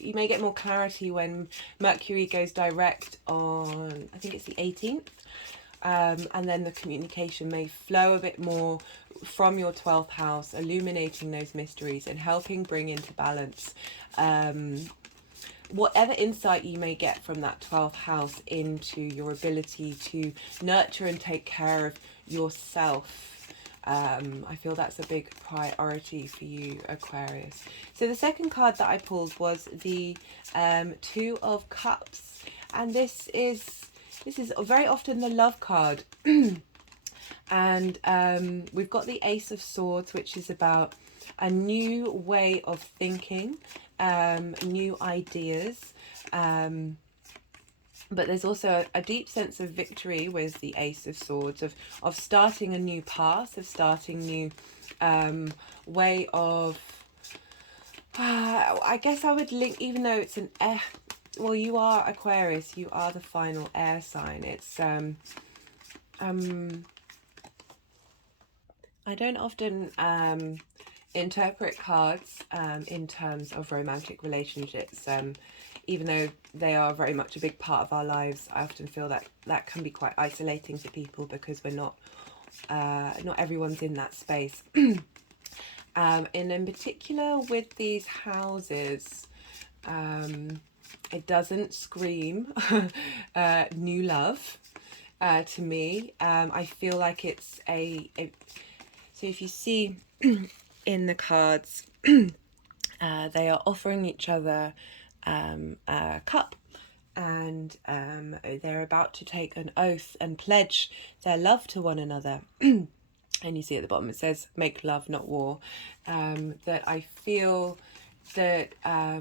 you may get more clarity when Mercury goes direct on, I think it's the 18th, and then the communication may flow a bit more from your 12th house, illuminating those mysteries and helping bring into balance whatever insight you may get from that 12th house into your ability to nurture and take care of yourself. I feel that's a big priority for you, Aquarius. So the second card that I pulled was the Two of Cups, and this is very often the love card. And we've got the Ace of Swords, which is about a new way of thinking, new ideas, but there's also a deep sense of victory with the Ace of Swords, of starting a new path, of starting new way of, I guess I would link, even though it's an air, well, you are Aquarius, you are the final air sign. It's I don't often interpret cards in terms of romantic relationships, even though they are very much a big part of our lives. I often feel that that can be quite isolating for people because we're not everyone's in that space. And in particular with these houses, it doesn't scream new love to me. I feel like it's so if you see in the cards, they are offering each other a cup, and they're about to take an oath and pledge their love to one another. And you see at the bottom it says make love not war. That I feel that I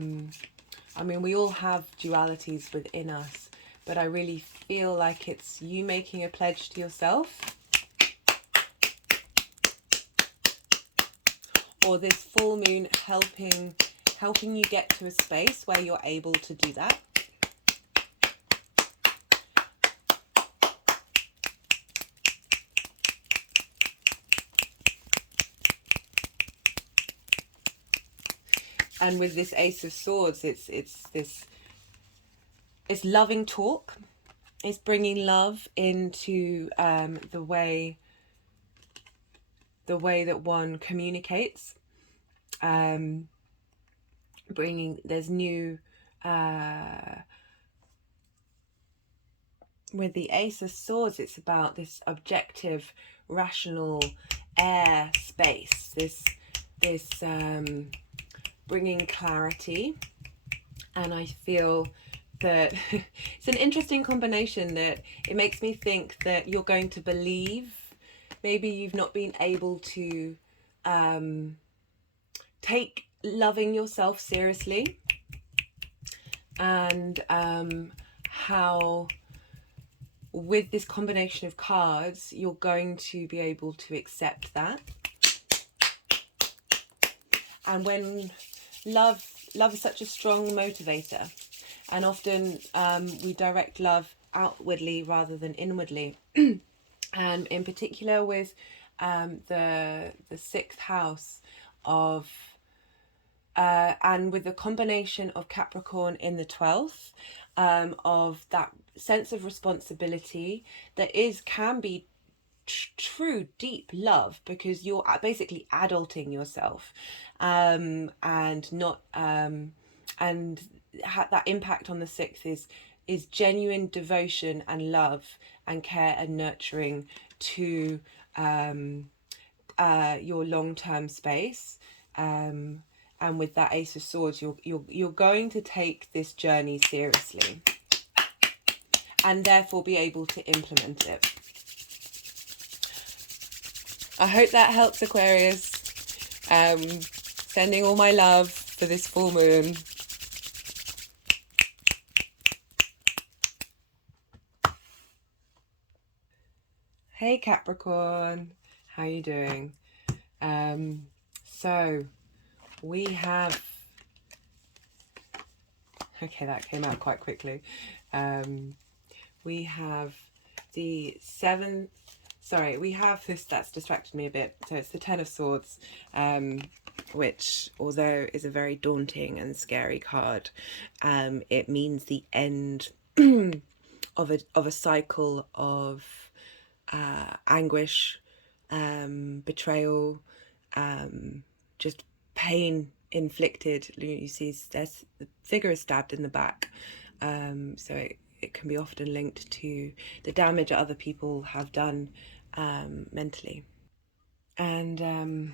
mean, we all have dualities within us, but I really feel like it's you making a pledge to yourself, or this full moon helping you get to a space where you're able to do that. And with this Ace of Swords, it's loving talk. It's bringing love into the way that one communicates. There's new with the Ace of Swords, it's about this objective, rational air space. This bringing clarity, and I feel that it's an interesting combination, that it makes me think that you're going to believe maybe you've not been able to take loving yourself seriously, and how with this combination of cards you're going to be able to accept that. And when love is such a strong motivator, and often we direct love outwardly rather than inwardly. And in particular with the 6th house of and with the combination of Capricorn in the 12th, of that sense of responsibility that can be true deep love, because you're basically adulting yourself, and not and that impact on the 6th is genuine devotion and love and care and nurturing to your long-term space. And with that Ace of Swords, you're going to take this journey seriously and therefore be able to implement it. I hope that helps, Aquarius. Sending all my love for this full moon. Hey Capricorn, how you doing? So we have, okay, that came out quite quickly. We have the seventh, sorry, we have this, that's distracted me a bit. So it's the Ten of Swords, which, although is a very daunting and scary card, it means the end of a cycle of anguish, betrayal, just pain inflicted. You see there's the figure is stabbed in the back, so it can be often linked to the damage other people have done mentally. And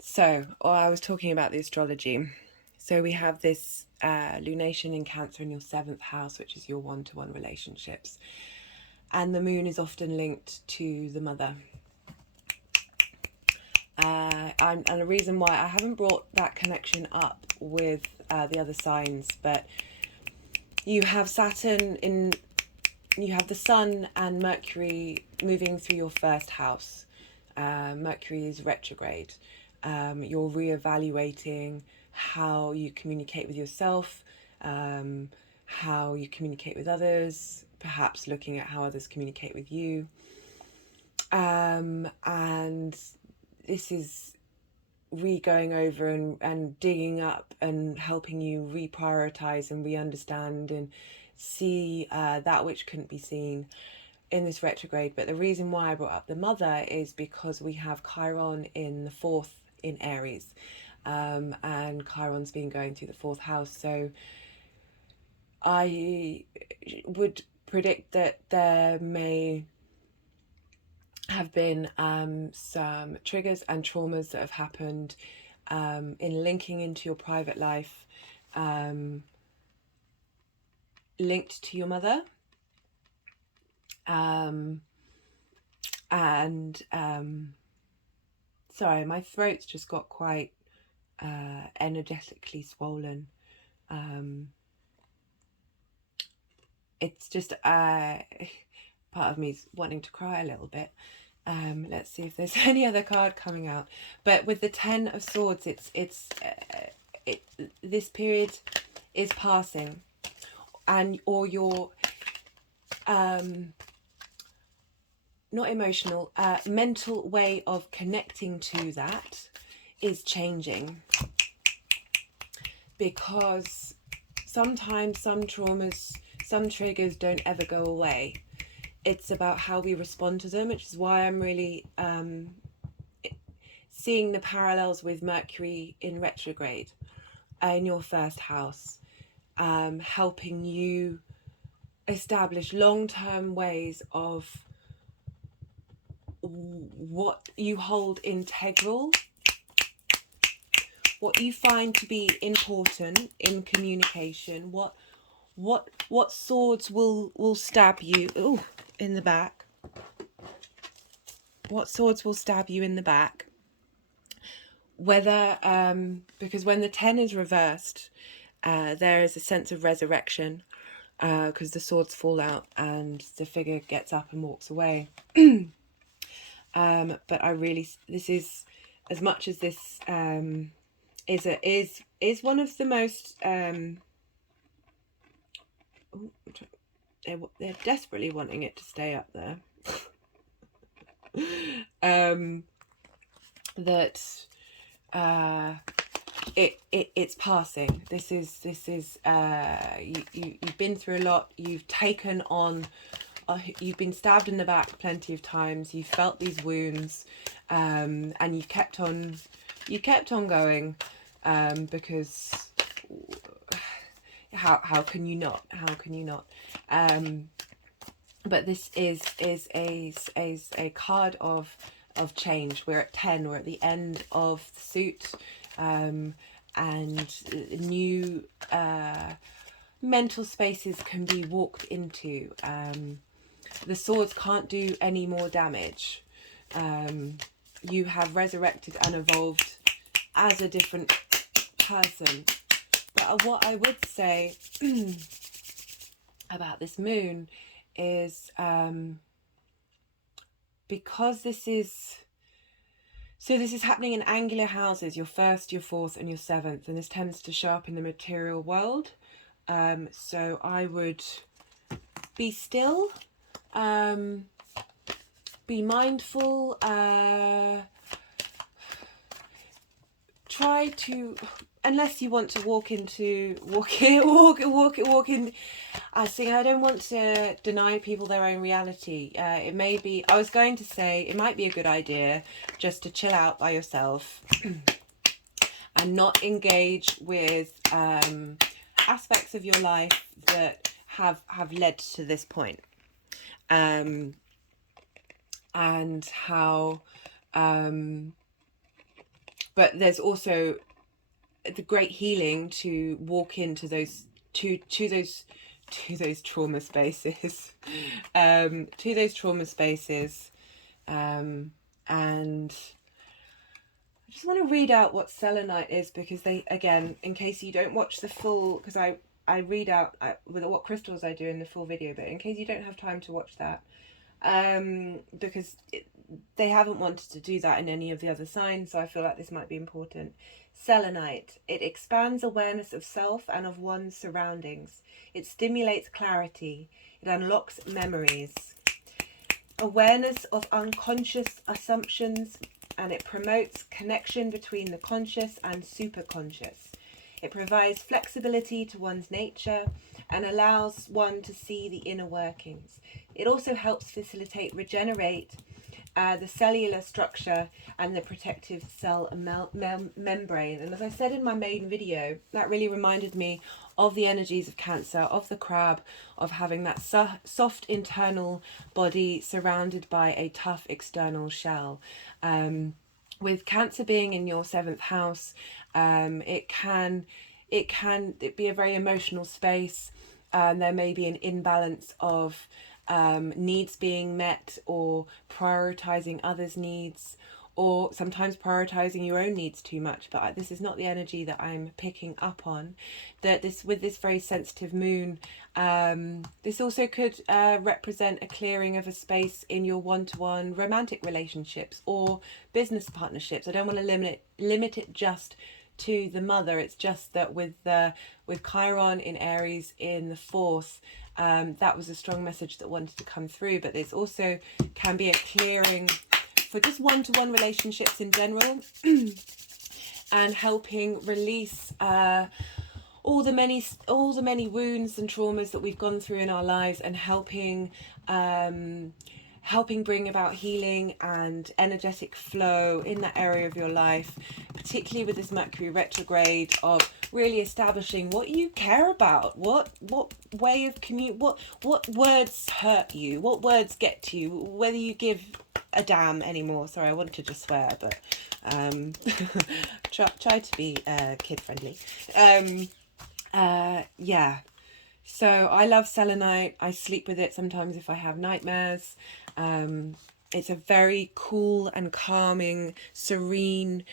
so I was talking about the astrology. So we have this lunation in Cancer in your 7th house, which is your one-to-one relationships. And the moon is often linked to the mother. And the reason why I haven't brought that connection up with the other signs, but you have Saturn in, you have the Sun and Mercury moving through your 1st house. Mercury is retrograde. You're reevaluating how you communicate with yourself, how you communicate with others, perhaps looking at how others communicate with you. And this is going over and digging up and helping you reprioritize and re-understand and see that which couldn't be seen in this retrograde. But the reason why I brought up the mother is because we have Chiron in the 4th in Aries, and Chiron's been going through the 4th house. So I would predict that there may have been some triggers and traumas that have happened in linking into your private life, linked to your mother, sorry, my throat's just got quite energetically swollen. It's just part of me's wanting to cry a little bit. Let's see if there's any other card coming out. But with the 10 of Swords, this period is passing, and or your not emotional, mental way of connecting to that is changing, because sometimes some traumas, some triggers don't ever go away. It's about how we respond to them, which is why I'm really seeing the parallels with Mercury in retrograde in your 1st house, helping you establish long-term ways of what you hold integral, what you find to be important in communication, what swords will stab you in the back, what swords will stab you in the back, whether because when the 10 is reversed, there is a sense of resurrection, because the swords fall out and the figure gets up and walks away. But I really, this is, as much as this is one of the most they're desperately wanting it to stay up there. It's passing. This is you've been through a lot. You've taken on. You've been stabbed in the back plenty of times. You felt these wounds, and you kept on going, because how can you not? How can you not? but this is a card of change. We're at 10, we're at the end of the suit, and new mental spaces can be walked into. The swords can't do any more damage. You have resurrected and evolved as a different person. But what I would say about this moon is, because this is happening in angular houses, your first, your fourth, and your seventh, and this tends to show up in the material world. So I would be still, be mindful, try to, unless you want to walk in. I don't want to deny people their own reality. It may be, I was going to say, it might be a good idea just to chill out by yourself and not engage with aspects of your life that have led to this point. And how, but there's also the great healing to walk into those to those trauma spaces, and I just want to read out what selenite is, because they, again, in case you don't watch the full, because I read out with what crystals I do in the full video, but in case you don't have time to watch that, because they haven't wanted to do that in any of the other signs, so I feel like this might be important. Selenite. It expands awareness of self and of one's surroundings. It stimulates clarity. It unlocks memories, awareness of unconscious assumptions, and it promotes connection between the conscious and superconscious. It provides flexibility to one's nature and allows one to see the inner workings. It also helps facilitate, regenerate the cellular structure and the protective cell membrane. And as I said in my main video, that really reminded me of the energies of Cancer, of the crab, of having that soft internal body surrounded by a tough external shell. With Cancer being in your 7th house, it can be a very emotional space. There may be an imbalance of needs being met, or prioritizing others' needs, or sometimes prioritizing your own needs too much. But this is not the energy that I'm picking up on. That with this very sensitive moon, this also could represent a clearing of a space in your one-to-one romantic relationships or business partnerships. I don't want to limit it just to the mother. It's just that with Chiron in Aries in the 4th, that was a strong message that wanted to come through. But there's also can be a clearing for just one-to-one relationships in general, and helping release all the many wounds and traumas that we've gone through in our lives, and helping bring about healing and energetic flow in that area of your life, particularly with this Mercury retrograde, of really establishing what you care about, what way of what words hurt you, what words get to you, whether you give a damn anymore. Sorry, I want to just swear, but try to be kid friendly. Yeah. So I love selenite. I sleep with it sometimes if I have nightmares. It's a very cool and calming, serene,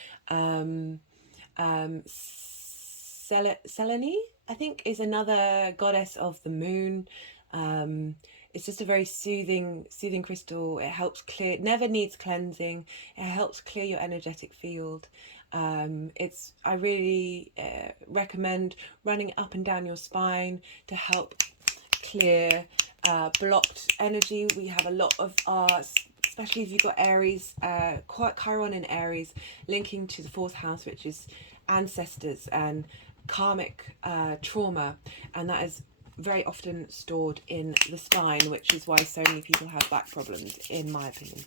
Selene, I think, is another goddess of the moon. It's just a very soothing crystal. It helps clear, never needs cleansing. It helps clear your energetic field. I really recommend running it up and down your spine to help clear blocked energy. We have a lot of our, especially if you've got Aries, Chiron in Aries, linking to the 4th house, which is ancestors and karmic trauma, and that is very often stored in the spine, which is why so many people have back problems, in my opinion.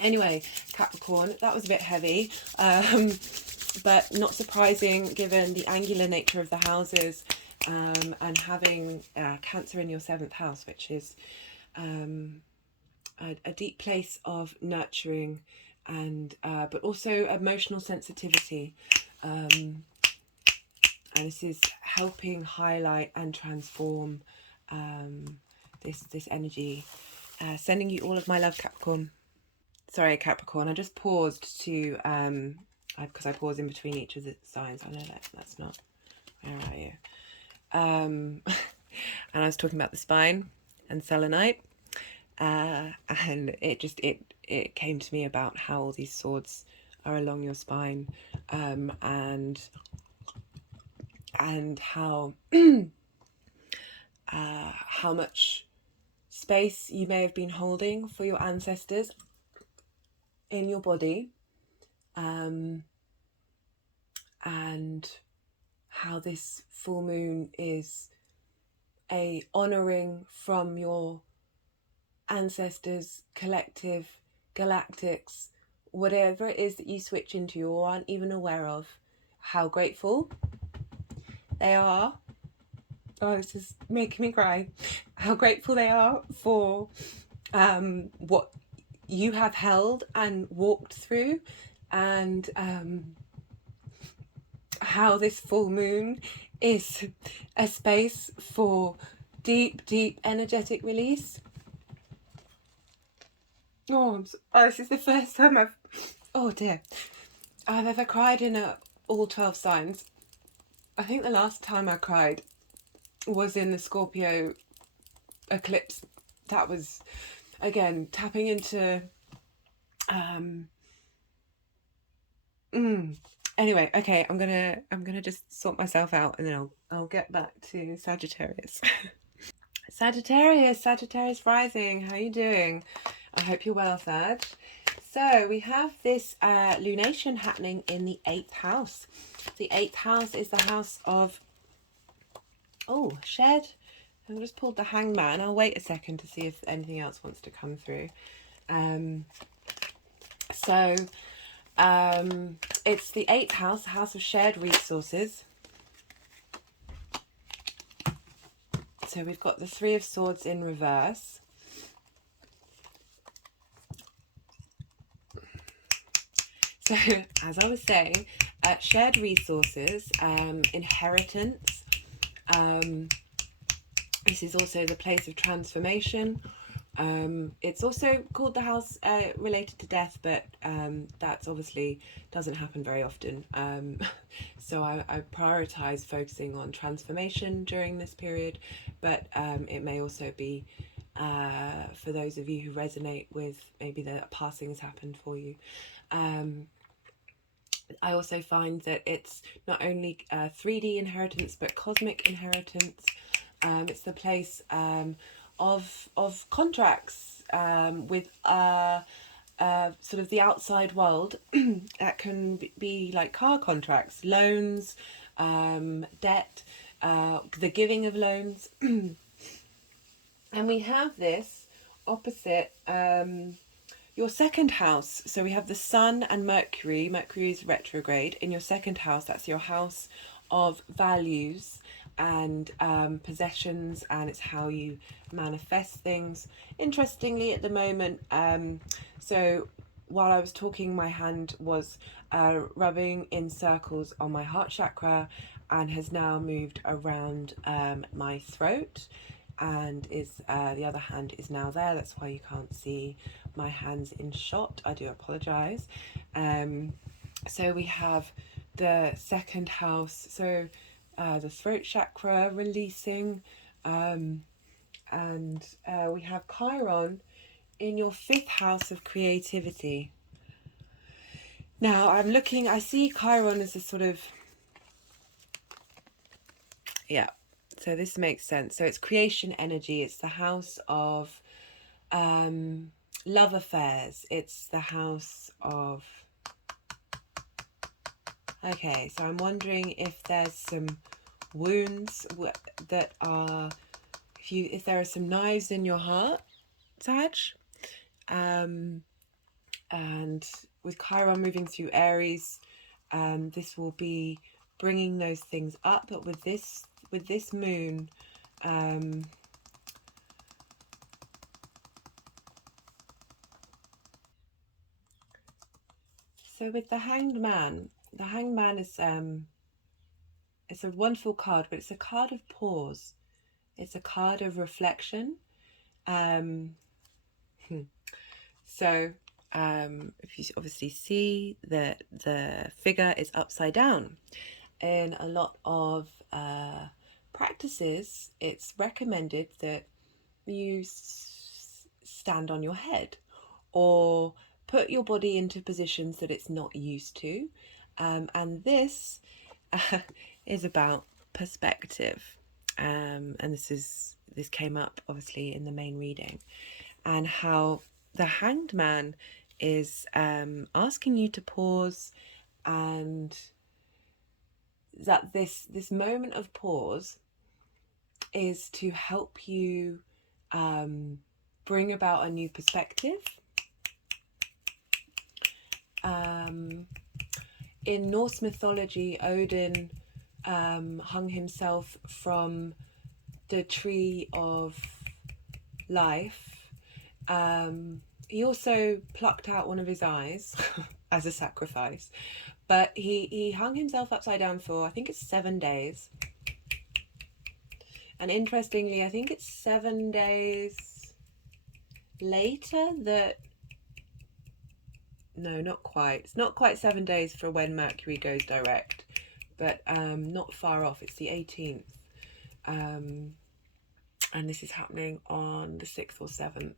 Anyway, Capricorn, that was a bit heavy, but not surprising given the angular nature of the houses, and having Cancer in your 7th house, which is a deep place of nurturing and but also emotional sensitivity, and this is helping highlight and transform this energy. Sending you all of my love, Capricorn. Sorry, Capricorn, I just paused to because I pause in between each of the signs. I know that's not, where are you? And I was talking about the spine and selenite, and it came to me about how all these swords are along your spine, and how much space you may have been holding for your ancestors in your body, and how this full moon is a honoring from your ancestors, collective, galactics, whatever it is that you switch into or aren't even aware of, how grateful they are. Oh, this is making me cry. How grateful they are for what you have held and walked through, and how this full moon is a space for deep, deep energetic release. Oh, this is the first time I've ever cried in all 12 signs. I think the last time I cried was in the Scorpio eclipse. That was, again, tapping into anyway, okay, I'm gonna just sort myself out, and then I'll get back to Sagittarius. Sagittarius rising, how are you doing? I hope you're well, Sag. So we have this lunation happening in the 8th house. The 8th house is the house of shared. I've just pulled the Hangman. I'll wait a second to see if anything else wants to come through. It's the 8th house, the house of shared resources. So we've got the Three of Swords in reverse. So, as I was saying, shared resources, inheritance. This is also the place of transformation. It's also called the house related to death, but that's obviously doesn't happen very often. So I prioritize focusing on transformation during this period, but it may also be for those of you who resonate with maybe the passing has happened for you. I also find that it's not only 3D inheritance, but cosmic inheritance. It's the place of contracts with sort of the outside world that can be like car contracts, loans, debt, the giving of loans. And we have this opposite your 2nd house. So we have the Sun and Mercury. Mercury is retrograde. In your 2nd house, that's your house of values and possessions, and it's how you manifest things. Interestingly, at the moment, so while I was talking, my hand was rubbing in circles on my heart chakra and has now moved around my throat, and is the other hand is now there. That's why you can't see my hands in shot. I do apologize. So we have the 2nd house, so the throat chakra releasing, and we have Chiron in your 5th house of creativity. Now I see Chiron as a sort of, so this makes sense. So it's creation energy. It's the house of love affairs. It's the house of, okay, so I'm wondering if there's some wounds that are, if there are some knives in your heart, Sag, and with Chiron moving through Aries, this will be bringing those things up. But with this moon, So with the Hanged Man is it's a wonderful card, but it's a card of pause. It's a card of reflection. Um, so if you obviously see that the figure is upside down, in a lot of practices, it's recommended that you stand on your head or put your body into positions that it's not used to. And this is about perspective. And this came up obviously in the main reading, and how the Hanged Man is asking you to pause, and that this moment of pause is to help you bring about a new perspective. In Norse mythology, Odin hung himself from the tree of life. He also plucked out one of his eyes as a sacrifice, but he hung himself upside down for, I think it's 7 days. And interestingly, I think it's 7 days later that, no, not quite. It's not quite 7 days for when Mercury goes direct, but not far off. It's the 18th. And this is happening on the 6th or 7th.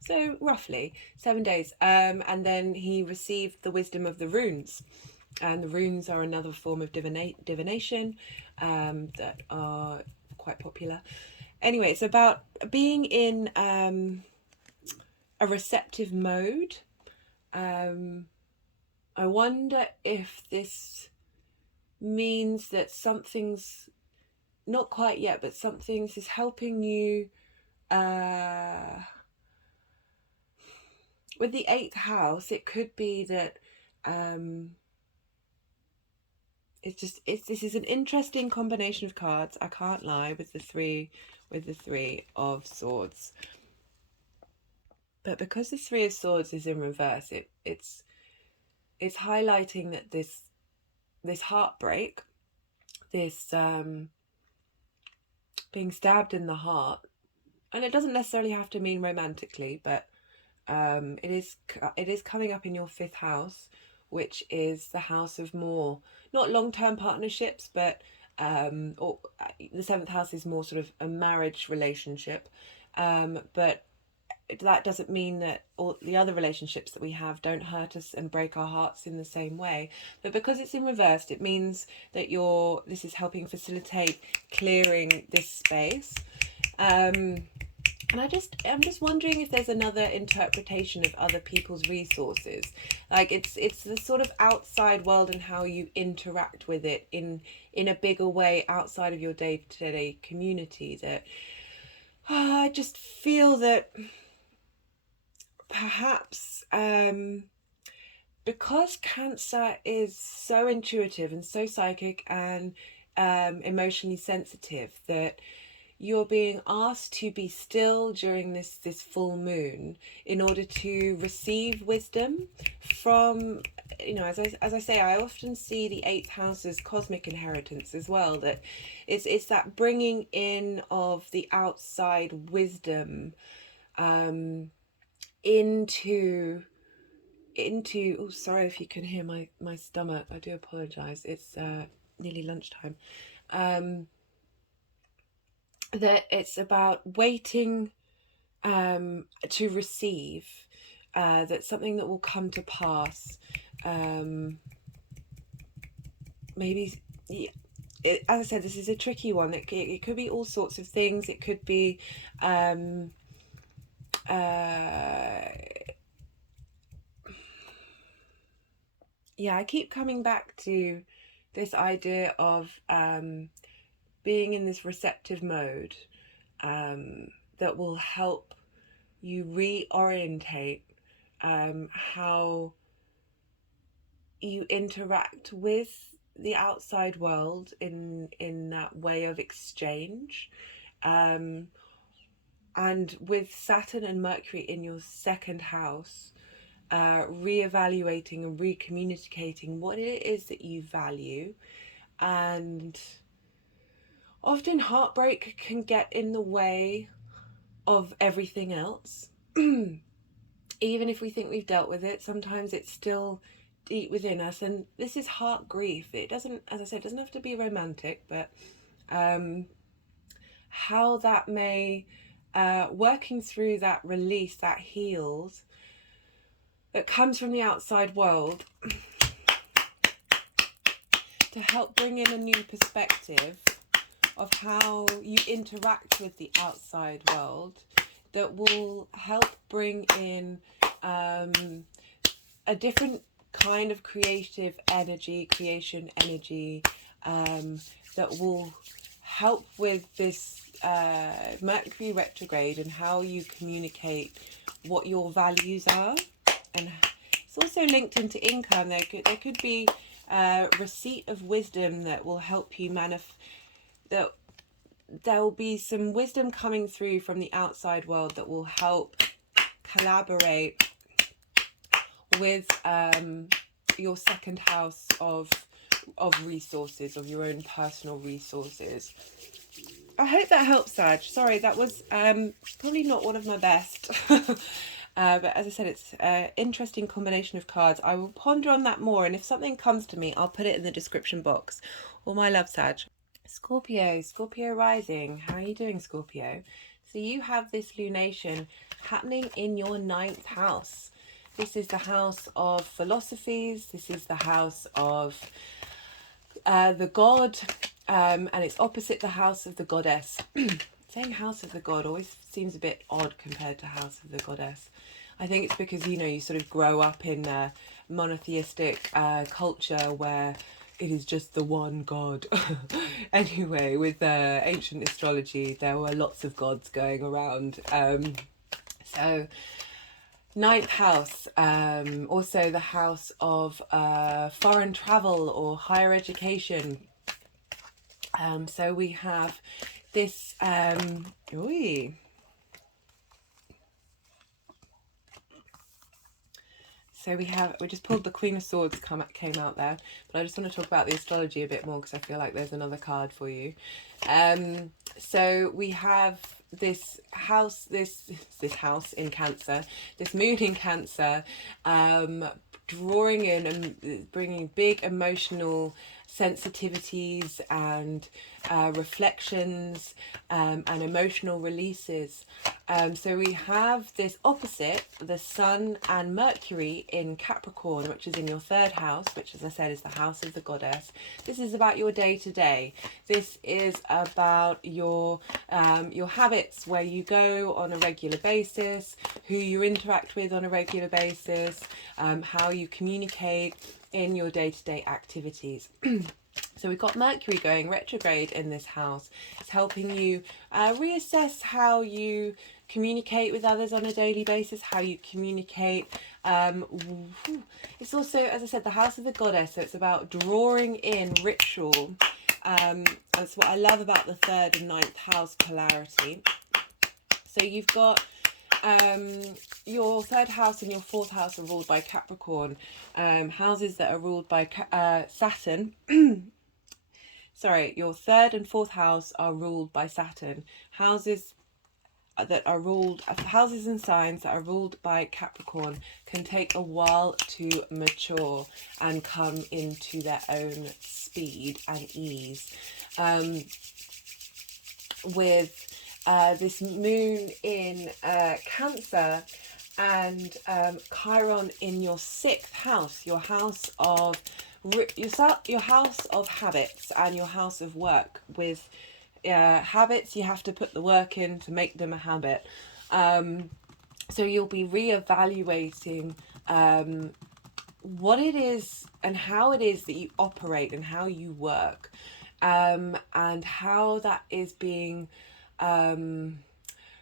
So roughly 7 days. And then he received the wisdom of the runes. And the runes are another form of divination that are quite popular. Anyway, it's about being in a receptive mode. I wonder if this means that something's not quite yet, but something's is helping you with the 8th house. It could be that this is an interesting combination of cards. I can't lie, with the three of swords. But because the 3 of swords is in reverse, it's highlighting that this heartbreak, this being stabbed in the heart, and it doesn't necessarily have to mean romantically, but it is coming up in your 5th house, which is the house of more, not long-term partnerships, but or the 7th house is more sort of a marriage relationship, but that doesn't mean that all the other relationships that we have don't hurt us and break our hearts in the same way. But because it's in reverse, it means that this is helping facilitate clearing this space. And I'm just wondering if there's another interpretation of other people's resources. Like it's the sort of outside world and how you interact with it in a bigger way outside of your day-to-day community, that I just feel that perhaps because Cancer is so intuitive and so psychic and emotionally sensitive, that you're being asked to be still during this full moon in order to receive wisdom from, as I say, I often see the 8th house as cosmic inheritance as well, that it's that bringing in of the outside wisdom into oh, sorry if you can hear my stomach, I do apologize, it's nearly lunchtime. That it's about waiting to receive, that's something that will come to pass. Maybe, as I said, this is a tricky one. It could be all sorts of things. It could be I keep coming back to this idea of being in this receptive mode that will help you reorientate how you interact with the outside world in that way of exchange. And with Saturn and Mercury in your 2nd house, reevaluating and recommunicating what it is that you value. And often heartbreak can get in the way of everything else. Even if we think we've dealt with it, sometimes it's still deep within us. And this is heart grief. It doesn't, as I said, it doesn't have to be romantic, but how that may, working through that release, that healed, that comes from the outside world, to help bring in a new perspective of how you interact with the outside world, that will help bring in a different kind of creation energy, that will help with this Mercury retrograde and how you communicate what your values are. And it's also linked into income. There could be receipt of wisdom that will help you that there will be some wisdom coming through from the outside world that will help collaborate with your second house of resources, of your own personal resources. I hope that helps, Sag. Sorry, that was probably not one of my best. But as I said, it's an interesting combination of cards. I will ponder on that more, and if something comes to me, I'll put it in the description box. All my love, Sag. Scorpio rising. How are you doing, Scorpio? So you have this lunation happening in your 9th house. This is the house of philosophies. This is the house of the god, and it's opposite the house of the goddess. Saying house of the god always seems a bit odd compared to house of the goddess. I think it's because, you know, you sort of grow up in a monotheistic culture where it is just the one god. Anyway, with ancient astrology, there were lots of gods going around. So 9th house, also the house of foreign travel or higher education. So we have this, So we just pulled the Queen of Swords came out there, but I just want to talk about the astrology a bit more because I feel like there's another card for you. So we have this house, this house in Cancer, this moon in Cancer, drawing in and bringing big emotional sensitivities and reflections and emotional releases. So we have this opposite, the Sun and Mercury in Capricorn, which is in your 3rd house, which, as I said, is the house of the goddess. This is about your day-to-day. This is about your habits, where you go on a regular basis, who you interact with on a regular basis, how you communicate in your day-to-day activities. So we've got Mercury going retrograde in this house. It's helping you reassess how you communicate with others on a daily basis, how you communicate. It's also, as I said, the house of the goddess, so it's about drawing in ritual. That's what I love about the 3rd and 9th house polarity. So you've got your 3rd house and your 4th house are ruled by Capricorn, houses that are ruled by Saturn. Sorry, your 3rd and 4th house are ruled by Saturn. Houses and signs that are ruled by Capricorn can take a while to mature and come into their own speed and ease. With this moon in Cancer and Chiron in your 6th house, your house of habits and your house of work. With habits, you have to put the work in to make them a habit. So you'll be reevaluating what it is and how it is that you operate and how you work, and how that is being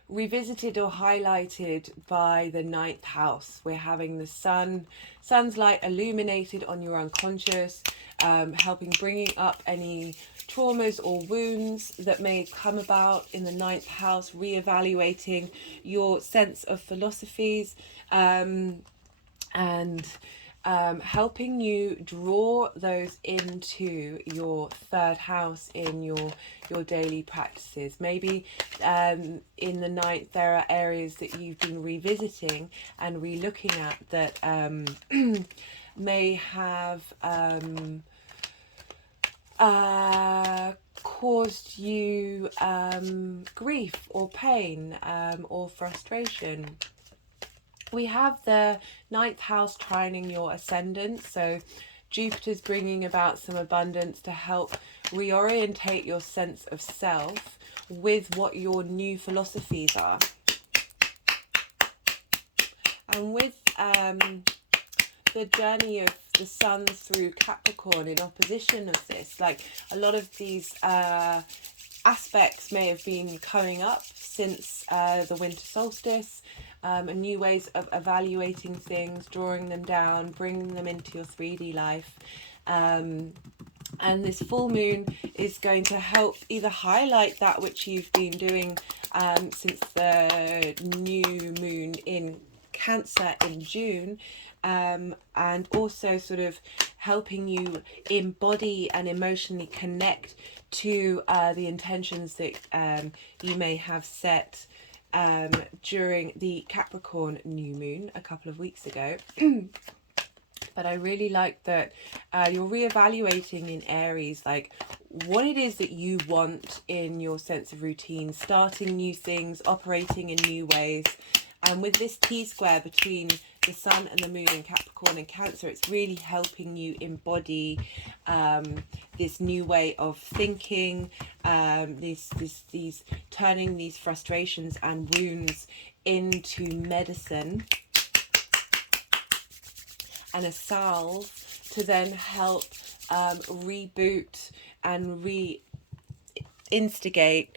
revisited or highlighted by the 9th house. We're having the sun's light illuminated on your unconscious, helping bringing up any traumas or wounds that may come about in the 9th house, reevaluating your sense of philosophies, and helping you draw those into your third house in your daily practices. Maybe in the ninth there are areas that you've been revisiting and re-looking at that may have caused you grief or pain or frustration. We have the ninth house trining your ascendant, so Jupiter's bringing about some abundance to help reorientate your sense of self with what your new philosophies are. And with the journey of the sun through Capricorn in opposition of this, like a lot of these aspects may have been coming up since the winter solstice, and new ways of evaluating things, drawing them down, bringing them into your 3D life. And this full moon is going to help either highlight that which you've been doing since the new moon in Cancer in June, and also sort of helping you embody and emotionally connect to the intentions that you may have set during the Capricorn new moon a couple of weeks ago. But I really like that you're reevaluating in Aries, like what it is that you want in your sense of routine, starting new things, operating in new ways. And with this T-square between the sun and the moon in Capricorn and Cancer, it's really helping you embody this new way of thinking, these turning these frustrations and wounds into medicine and a salve to then help reboot and reinstigate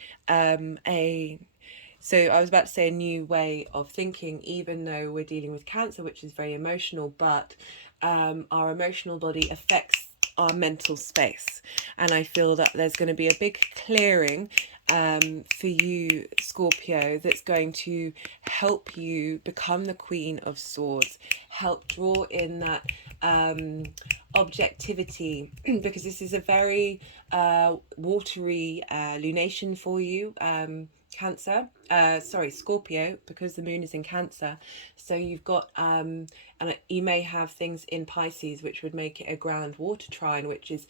so I was about to say a new way of thinking, even though we're dealing with Cancer, which is very emotional, but our emotional body affects our mental space. And I feel that there's going to be a big clearing for you, Scorpio, that's going to help you become the Queen of Swords, help draw in that objectivity, because this is a very watery lunation for you, Scorpio, because the moon is in Cancer. So you've got and you may have things in Pisces which would make it a ground water trine, which is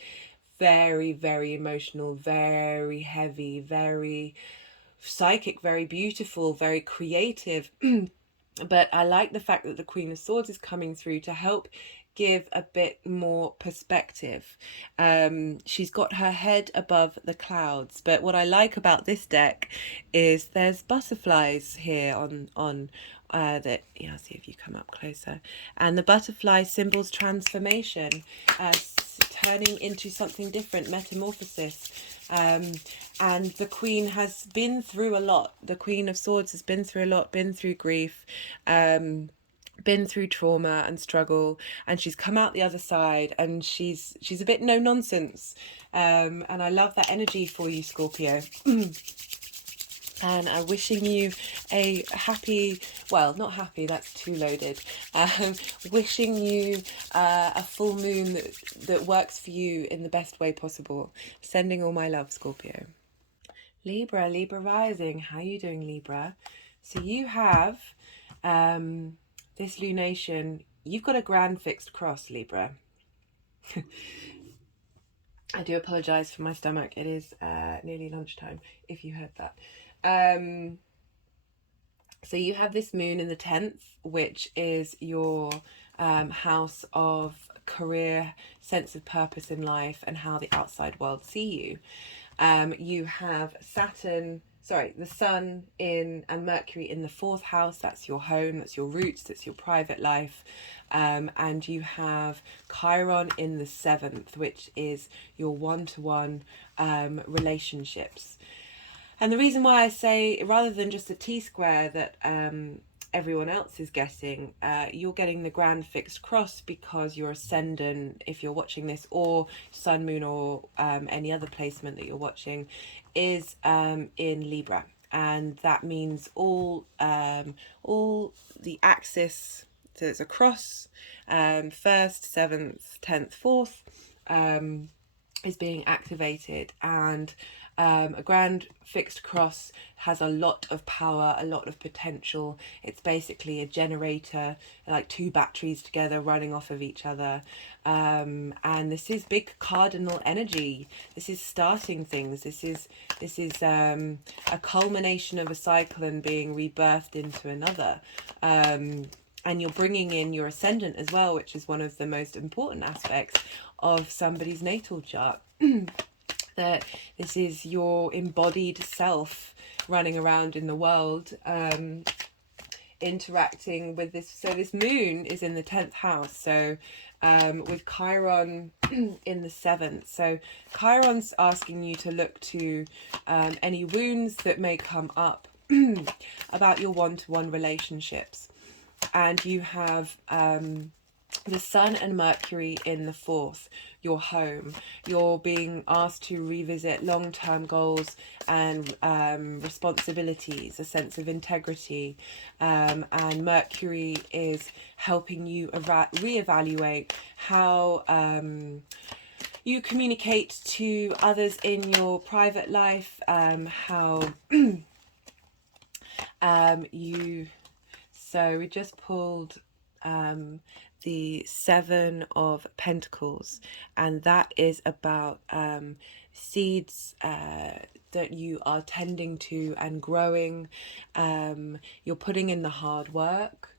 very, very emotional, very heavy, very psychic, very beautiful, very creative. But I like the fact that the Queen of Swords is coming through to help give a bit more perspective. She's got her head above the clouds, but what I like about this deck is there's butterflies here on that, yeah, I'll see if you come up closer, and the butterfly symbols transformation, turning into something different, metamorphosis. And the Queen has been through a lot. The Queen of Swords has been through a lot, been through grief, been through trauma and struggle, and she's come out the other side, and she's a bit no nonsense, and I love that energy for you, Scorpio. And I'm wishing you a happy, well, not happy, that's too loaded, wishing you a full moon that works for you in the best way possible. Sending all my love, Scorpio. Libra rising, how are you doing, Libra? So you have this lunation, you've got a grand fixed cross, Libra. I do apologise for my stomach. It is nearly lunchtime, if you heard that. So you have this moon in the 10th, which is your house of career, sense of purpose in life, and how the outside world see you. You have the sun in and Mercury in the 4th house. That's your home, that's your roots, that's your private life. And you have Chiron in the 7th, which is your one-to-one relationships. And the reason why I say, rather than just a T-square that everyone else is getting, you're getting the grand fixed cross because your ascendant, if you're watching this, or sun, moon, or any other placement that you're watching, is in Libra. And that means all the axis, So it's a cross, 1st, 7th, 10th, 4th is being activated, and a grand fixed cross has a lot of power, a lot of potential. It's basically a generator, like two batteries together running off of each other. And this is big cardinal energy. This is starting things. This is a culmination of a cycle and being rebirthed into another. And you're bringing in your ascendant as well, which is one of the most important aspects of somebody's natal chart. That this is your embodied self running around in the world, interacting with this. So this moon is in the 10th house, so with Chiron in the 7th. So Chiron's asking you to look to any wounds that may come up about your one-to-one relationships. And you have the Sun and Mercury in the 4th, your home. You're being asked to revisit long-term goals and responsibilities, a sense of integrity. And Mercury is helping you reevaluate how you communicate to others in your private life, how so we just pulled the 7 of Pentacles, and that is about seeds that you are tending to and growing. You're putting in the hard work.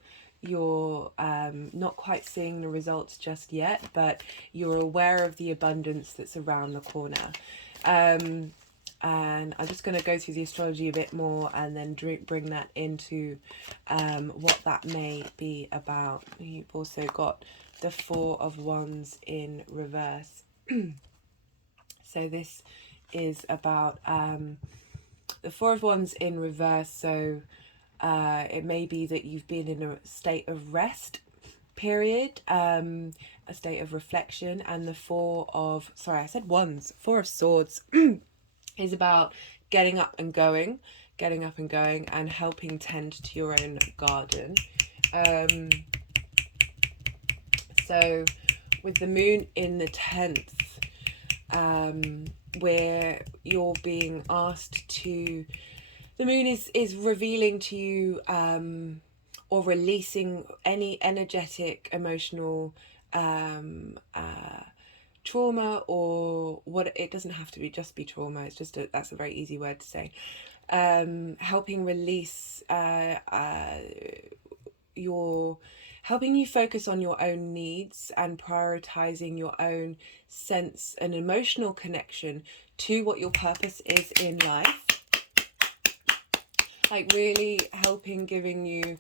You're not quite seeing the results just yet, but you're aware of the abundance that's around the corner. And I'm just going to go through the astrology a bit more and then bring that into what that may be about. You've also got the 4 of Wands in reverse. So this is about the 4 of Wands in reverse. So it may be that you've been in a state of rest period, a state of reflection, and the 4 of, sorry, I said Wands, 4 of Swords is about getting up and going and helping tend to your own garden. So with the moon in the 10th, where you're being asked to, the moon is revealing to you or releasing any energetic, emotional trauma, or what, it doesn't have to be just be trauma, it's just that's a very easy word to say. Helping release helping you focus on your own needs and prioritizing your own sense and emotional connection to what your purpose is in life. Like really helping, giving you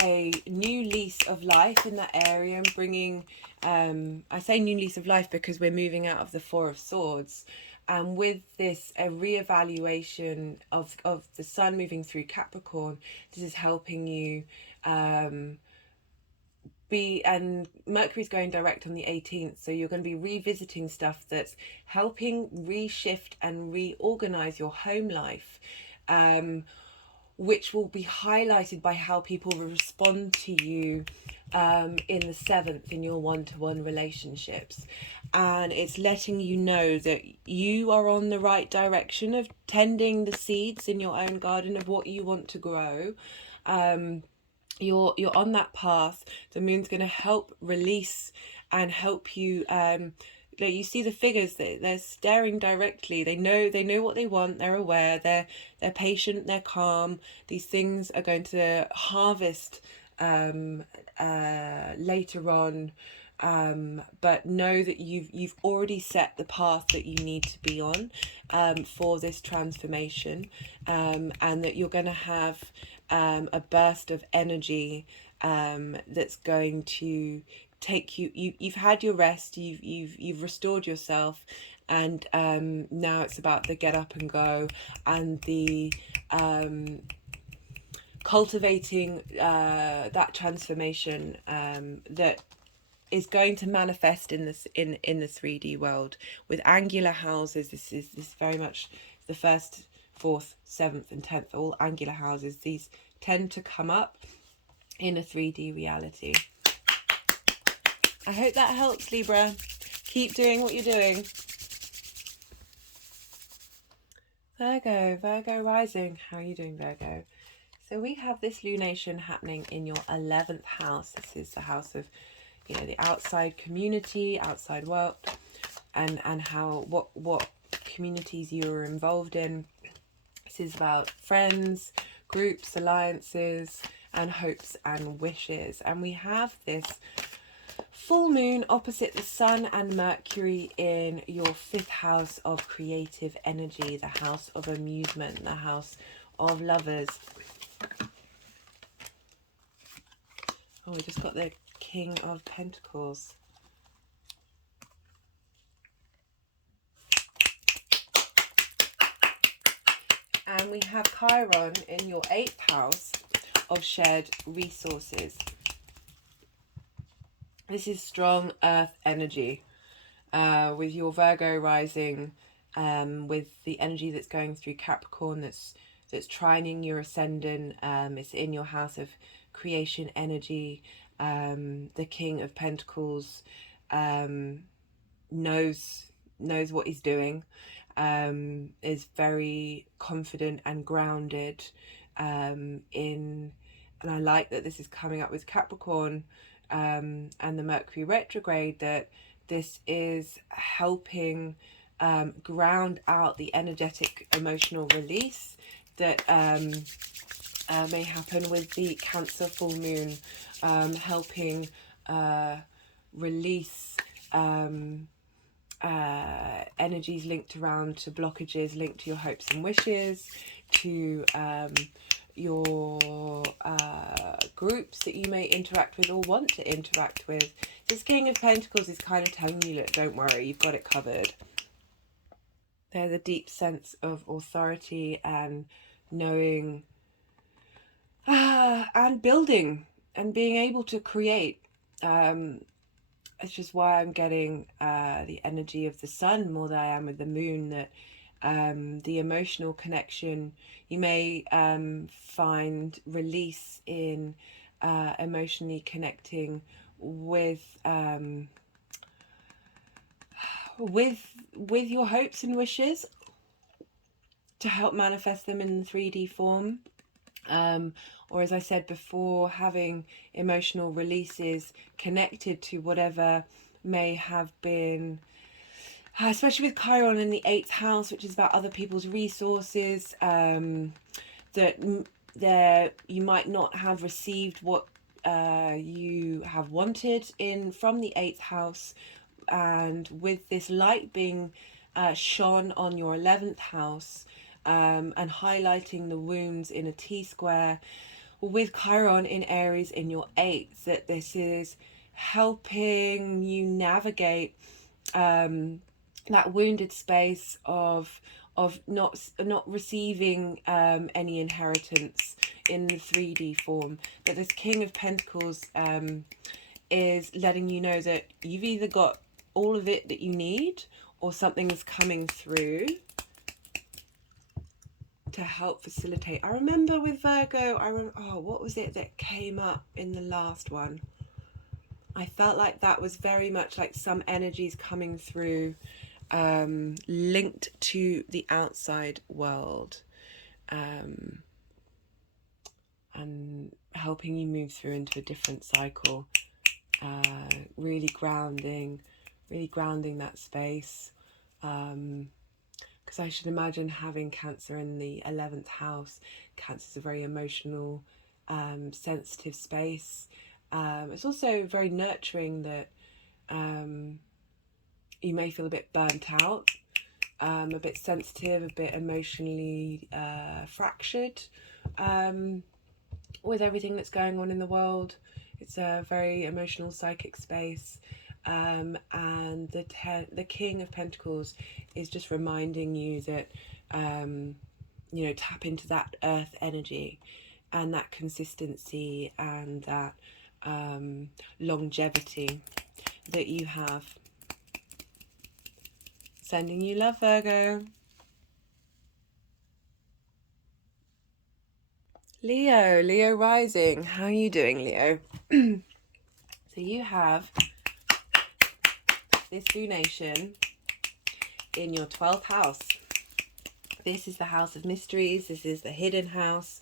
a new lease of life in that area, and bringing, I say new lease of life because we're moving out of the 4 of Swords, and with this a reevaluation of the Sun moving through Capricorn. This is helping you and Mercury's going direct on the 18th, so you're going to be revisiting stuff that's helping reshift and reorganize your home life, which will be highlighted by how people respond to you in the 7th in your one-to-one relationships. And it's letting you know that you are on the right direction of tending the seeds in your own garden of what you want to grow. You're on that path. The moon's going to help release and help you. You see the figures, they're staring directly. They know what they want. They're aware. They're patient. They're calm. These things are going to harvest later on. But know that you've already set the path that you need to be on for this transformation, and that you're going to have a burst of energy that's going to take you've had your rest, you've restored yourself, and now it's about the get up and go and the cultivating that transformation that is going to manifest in this in the 3D world with angular houses. This is very much the 1st, 4th, 7th and 10th, all angular houses. These tend to come up in a 3D reality. I hope that helps, Libra. Keep doing what you're doing. Virgo rising. How are you doing, Virgo? So we have this lunation happening in your 11th house. This is the house of, you know, the outside community, outside world, and how what communities you are involved in. This is about friends, groups, alliances, and hopes and wishes. And we have this full moon opposite the Sun and Mercury in your 5th house of creative energy, the house of amusement, the house of lovers. Oh, we just got the King of Pentacles. And we have Chiron in your 8th house of shared resources. This is strong earth energy, with your Virgo rising, with the energy that's going through Capricorn, that's trining your Ascendant. It's in your house of creation energy. The King of Pentacles knows what he's doing, is very confident and grounded and I like that this is coming up with Capricorn and the Mercury retrograde, that this is helping ground out the energetic emotional release that may happen with the Cancer full moon, helping release energies linked around to blockages, linked to your hopes and wishes, to your groups that you may interact with or want to interact with. This King of Pentacles is kind of telling you, look, don't worry, you've got it covered. There's a deep sense of authority and knowing and building and being able to create. It's just why I'm getting the energy of the Sun more than I am with the Moon, that the emotional connection, you may find release in emotionally connecting with your hopes and wishes to help manifest them in 3D form. Or as I said before, having emotional releases connected to whatever may have been, especially with Chiron in the 8th house, which is about other people's resources, that you might not have received what you have wanted from the 8th house, and with this light being shone on your 11th house, and highlighting the wounds in a T-square, with Chiron in Aries in your 8th, that this is helping you navigate that wounded space of not receiving any inheritance in the 3D form. But this King of Pentacles is letting you know that you've either got all of it that you need, or something is coming through to help facilitate. I remember with Virgo, what was it that came up in the last one? I felt like that was very much like some energies coming through, linked to the outside world, and helping you move through into a different cycle, really grounding that space. Because I should imagine having Cancer in the 11th house. Cancer is a very emotional, sensitive space. It's also very nurturing, that you may feel a bit burnt out, a bit sensitive, a bit emotionally fractured with everything that's going on in the world. It's a very emotional, psychic space. And the King of Pentacles is just reminding you that, tap into that earth energy and that consistency and that longevity that you have. Sending you love, Virgo. Leo rising. How are you doing, Leo? So you have this lunation in your 12th house. This is the house of mysteries. This is the hidden house.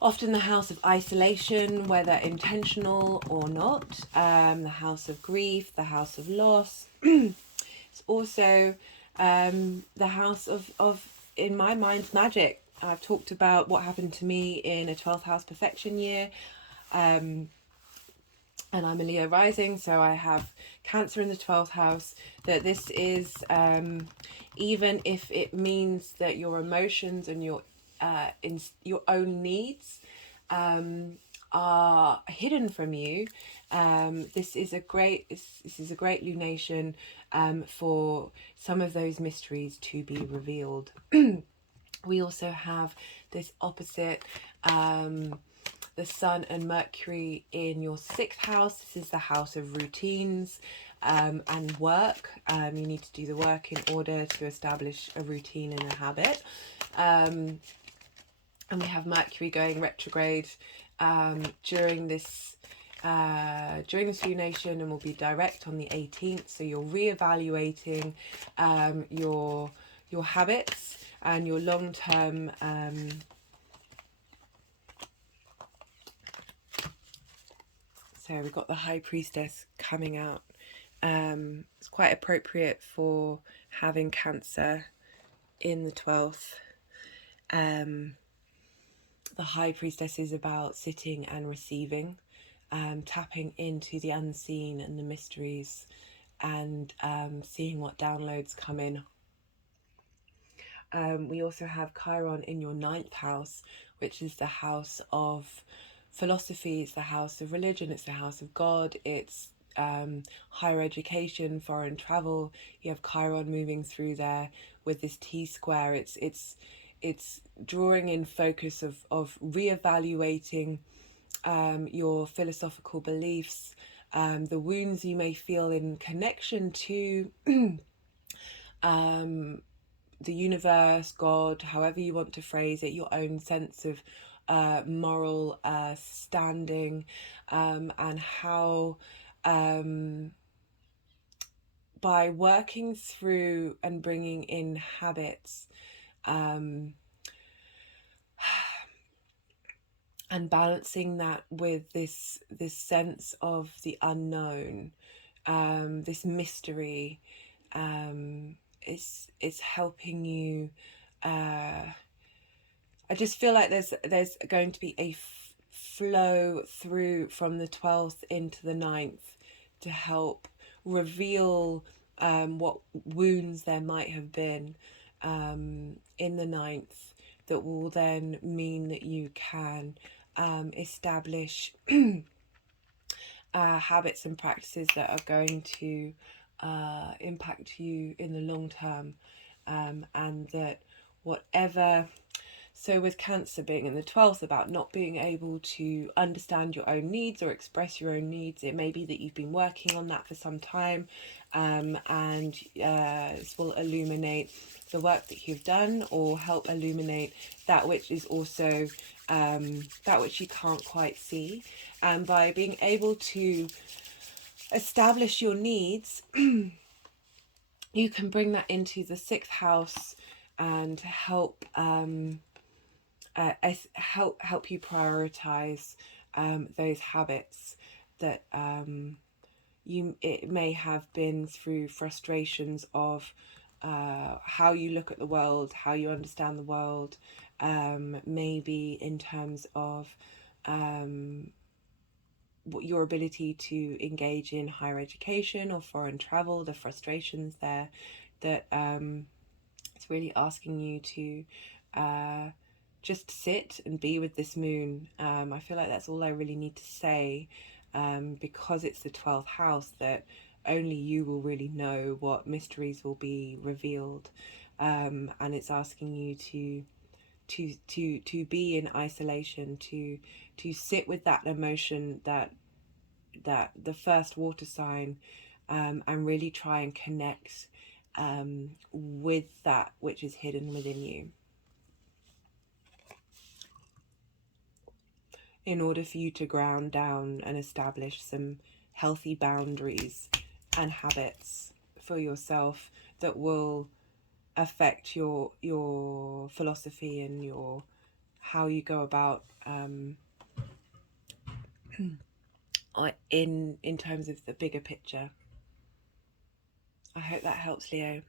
Often the house of isolation, whether intentional or not. The house of grief, the house of loss. It's also the house of, in my mind, magic. I've talked about what happened to me in a 12th house perfection year. And I'm a Leo rising, so I have Cancer in the 12th house. That this is, even if it means that your emotions and your own needs are hidden from you, this is a great lunation for some of those mysteries to be revealed. We also have this opposite, the Sun and Mercury in your 6th house. This is the house of routines and work. You need to do the work in order to establish a routine and a habit. And we have Mercury going retrograde during this lunation, and will be direct on the 18th. So you're reevaluating your habits and your long-term so we've got the High Priestess coming out. It's quite appropriate for having Cancer in the 12th. The High Priestess is about sitting and receiving, tapping into the unseen and the mysteries, and seeing what downloads come in. We also have Chiron in your 9th house, which is the house of philosophy. It's the house of religion. It's the house of God. It's higher education, foreign travel. You have Chiron moving through there with this T-square. It's drawing in focus of reevaluating your philosophical beliefs, the wounds you may feel in connection to the universe, God, however you want to phrase it, your own sense of moral standing, and how by working through and bringing in habits and balancing that with this sense of the unknown, this mystery, it's helping you. I just feel like there's going to be a flow through from the 12th into the 9th to help reveal what wounds there might have been in the 9th, that will then mean that you can establish habits and practices that are going to impact you in the long term, and that whatever. So with Cancer being in the 12th, about not being able to understand your own needs or express your own needs, it may be that you've been working on that for some time, and this will illuminate the work that you've done, or help illuminate that which is also that which you can't quite see. And by being able to establish your needs, you can bring that into the 6th house and help help you prioritize those habits that it may have been through frustrations of how you look at the world, how you understand the world, maybe in terms of what your ability to engage in higher education or foreign travel, the frustrations there, that it's really asking you to just sit and be with this moon. I feel like that's all I really need to say, because it's the 12th house, that only you will really know what mysteries will be revealed, and it's asking you to be in isolation, to sit with that emotion, that the first water sign, and really try and connect with that which is hidden within you. in order for you to ground down and establish some healthy boundaries and habits for yourself that will affect your philosophy and your how you go about in terms of the bigger picture. I hope that helps, Leo.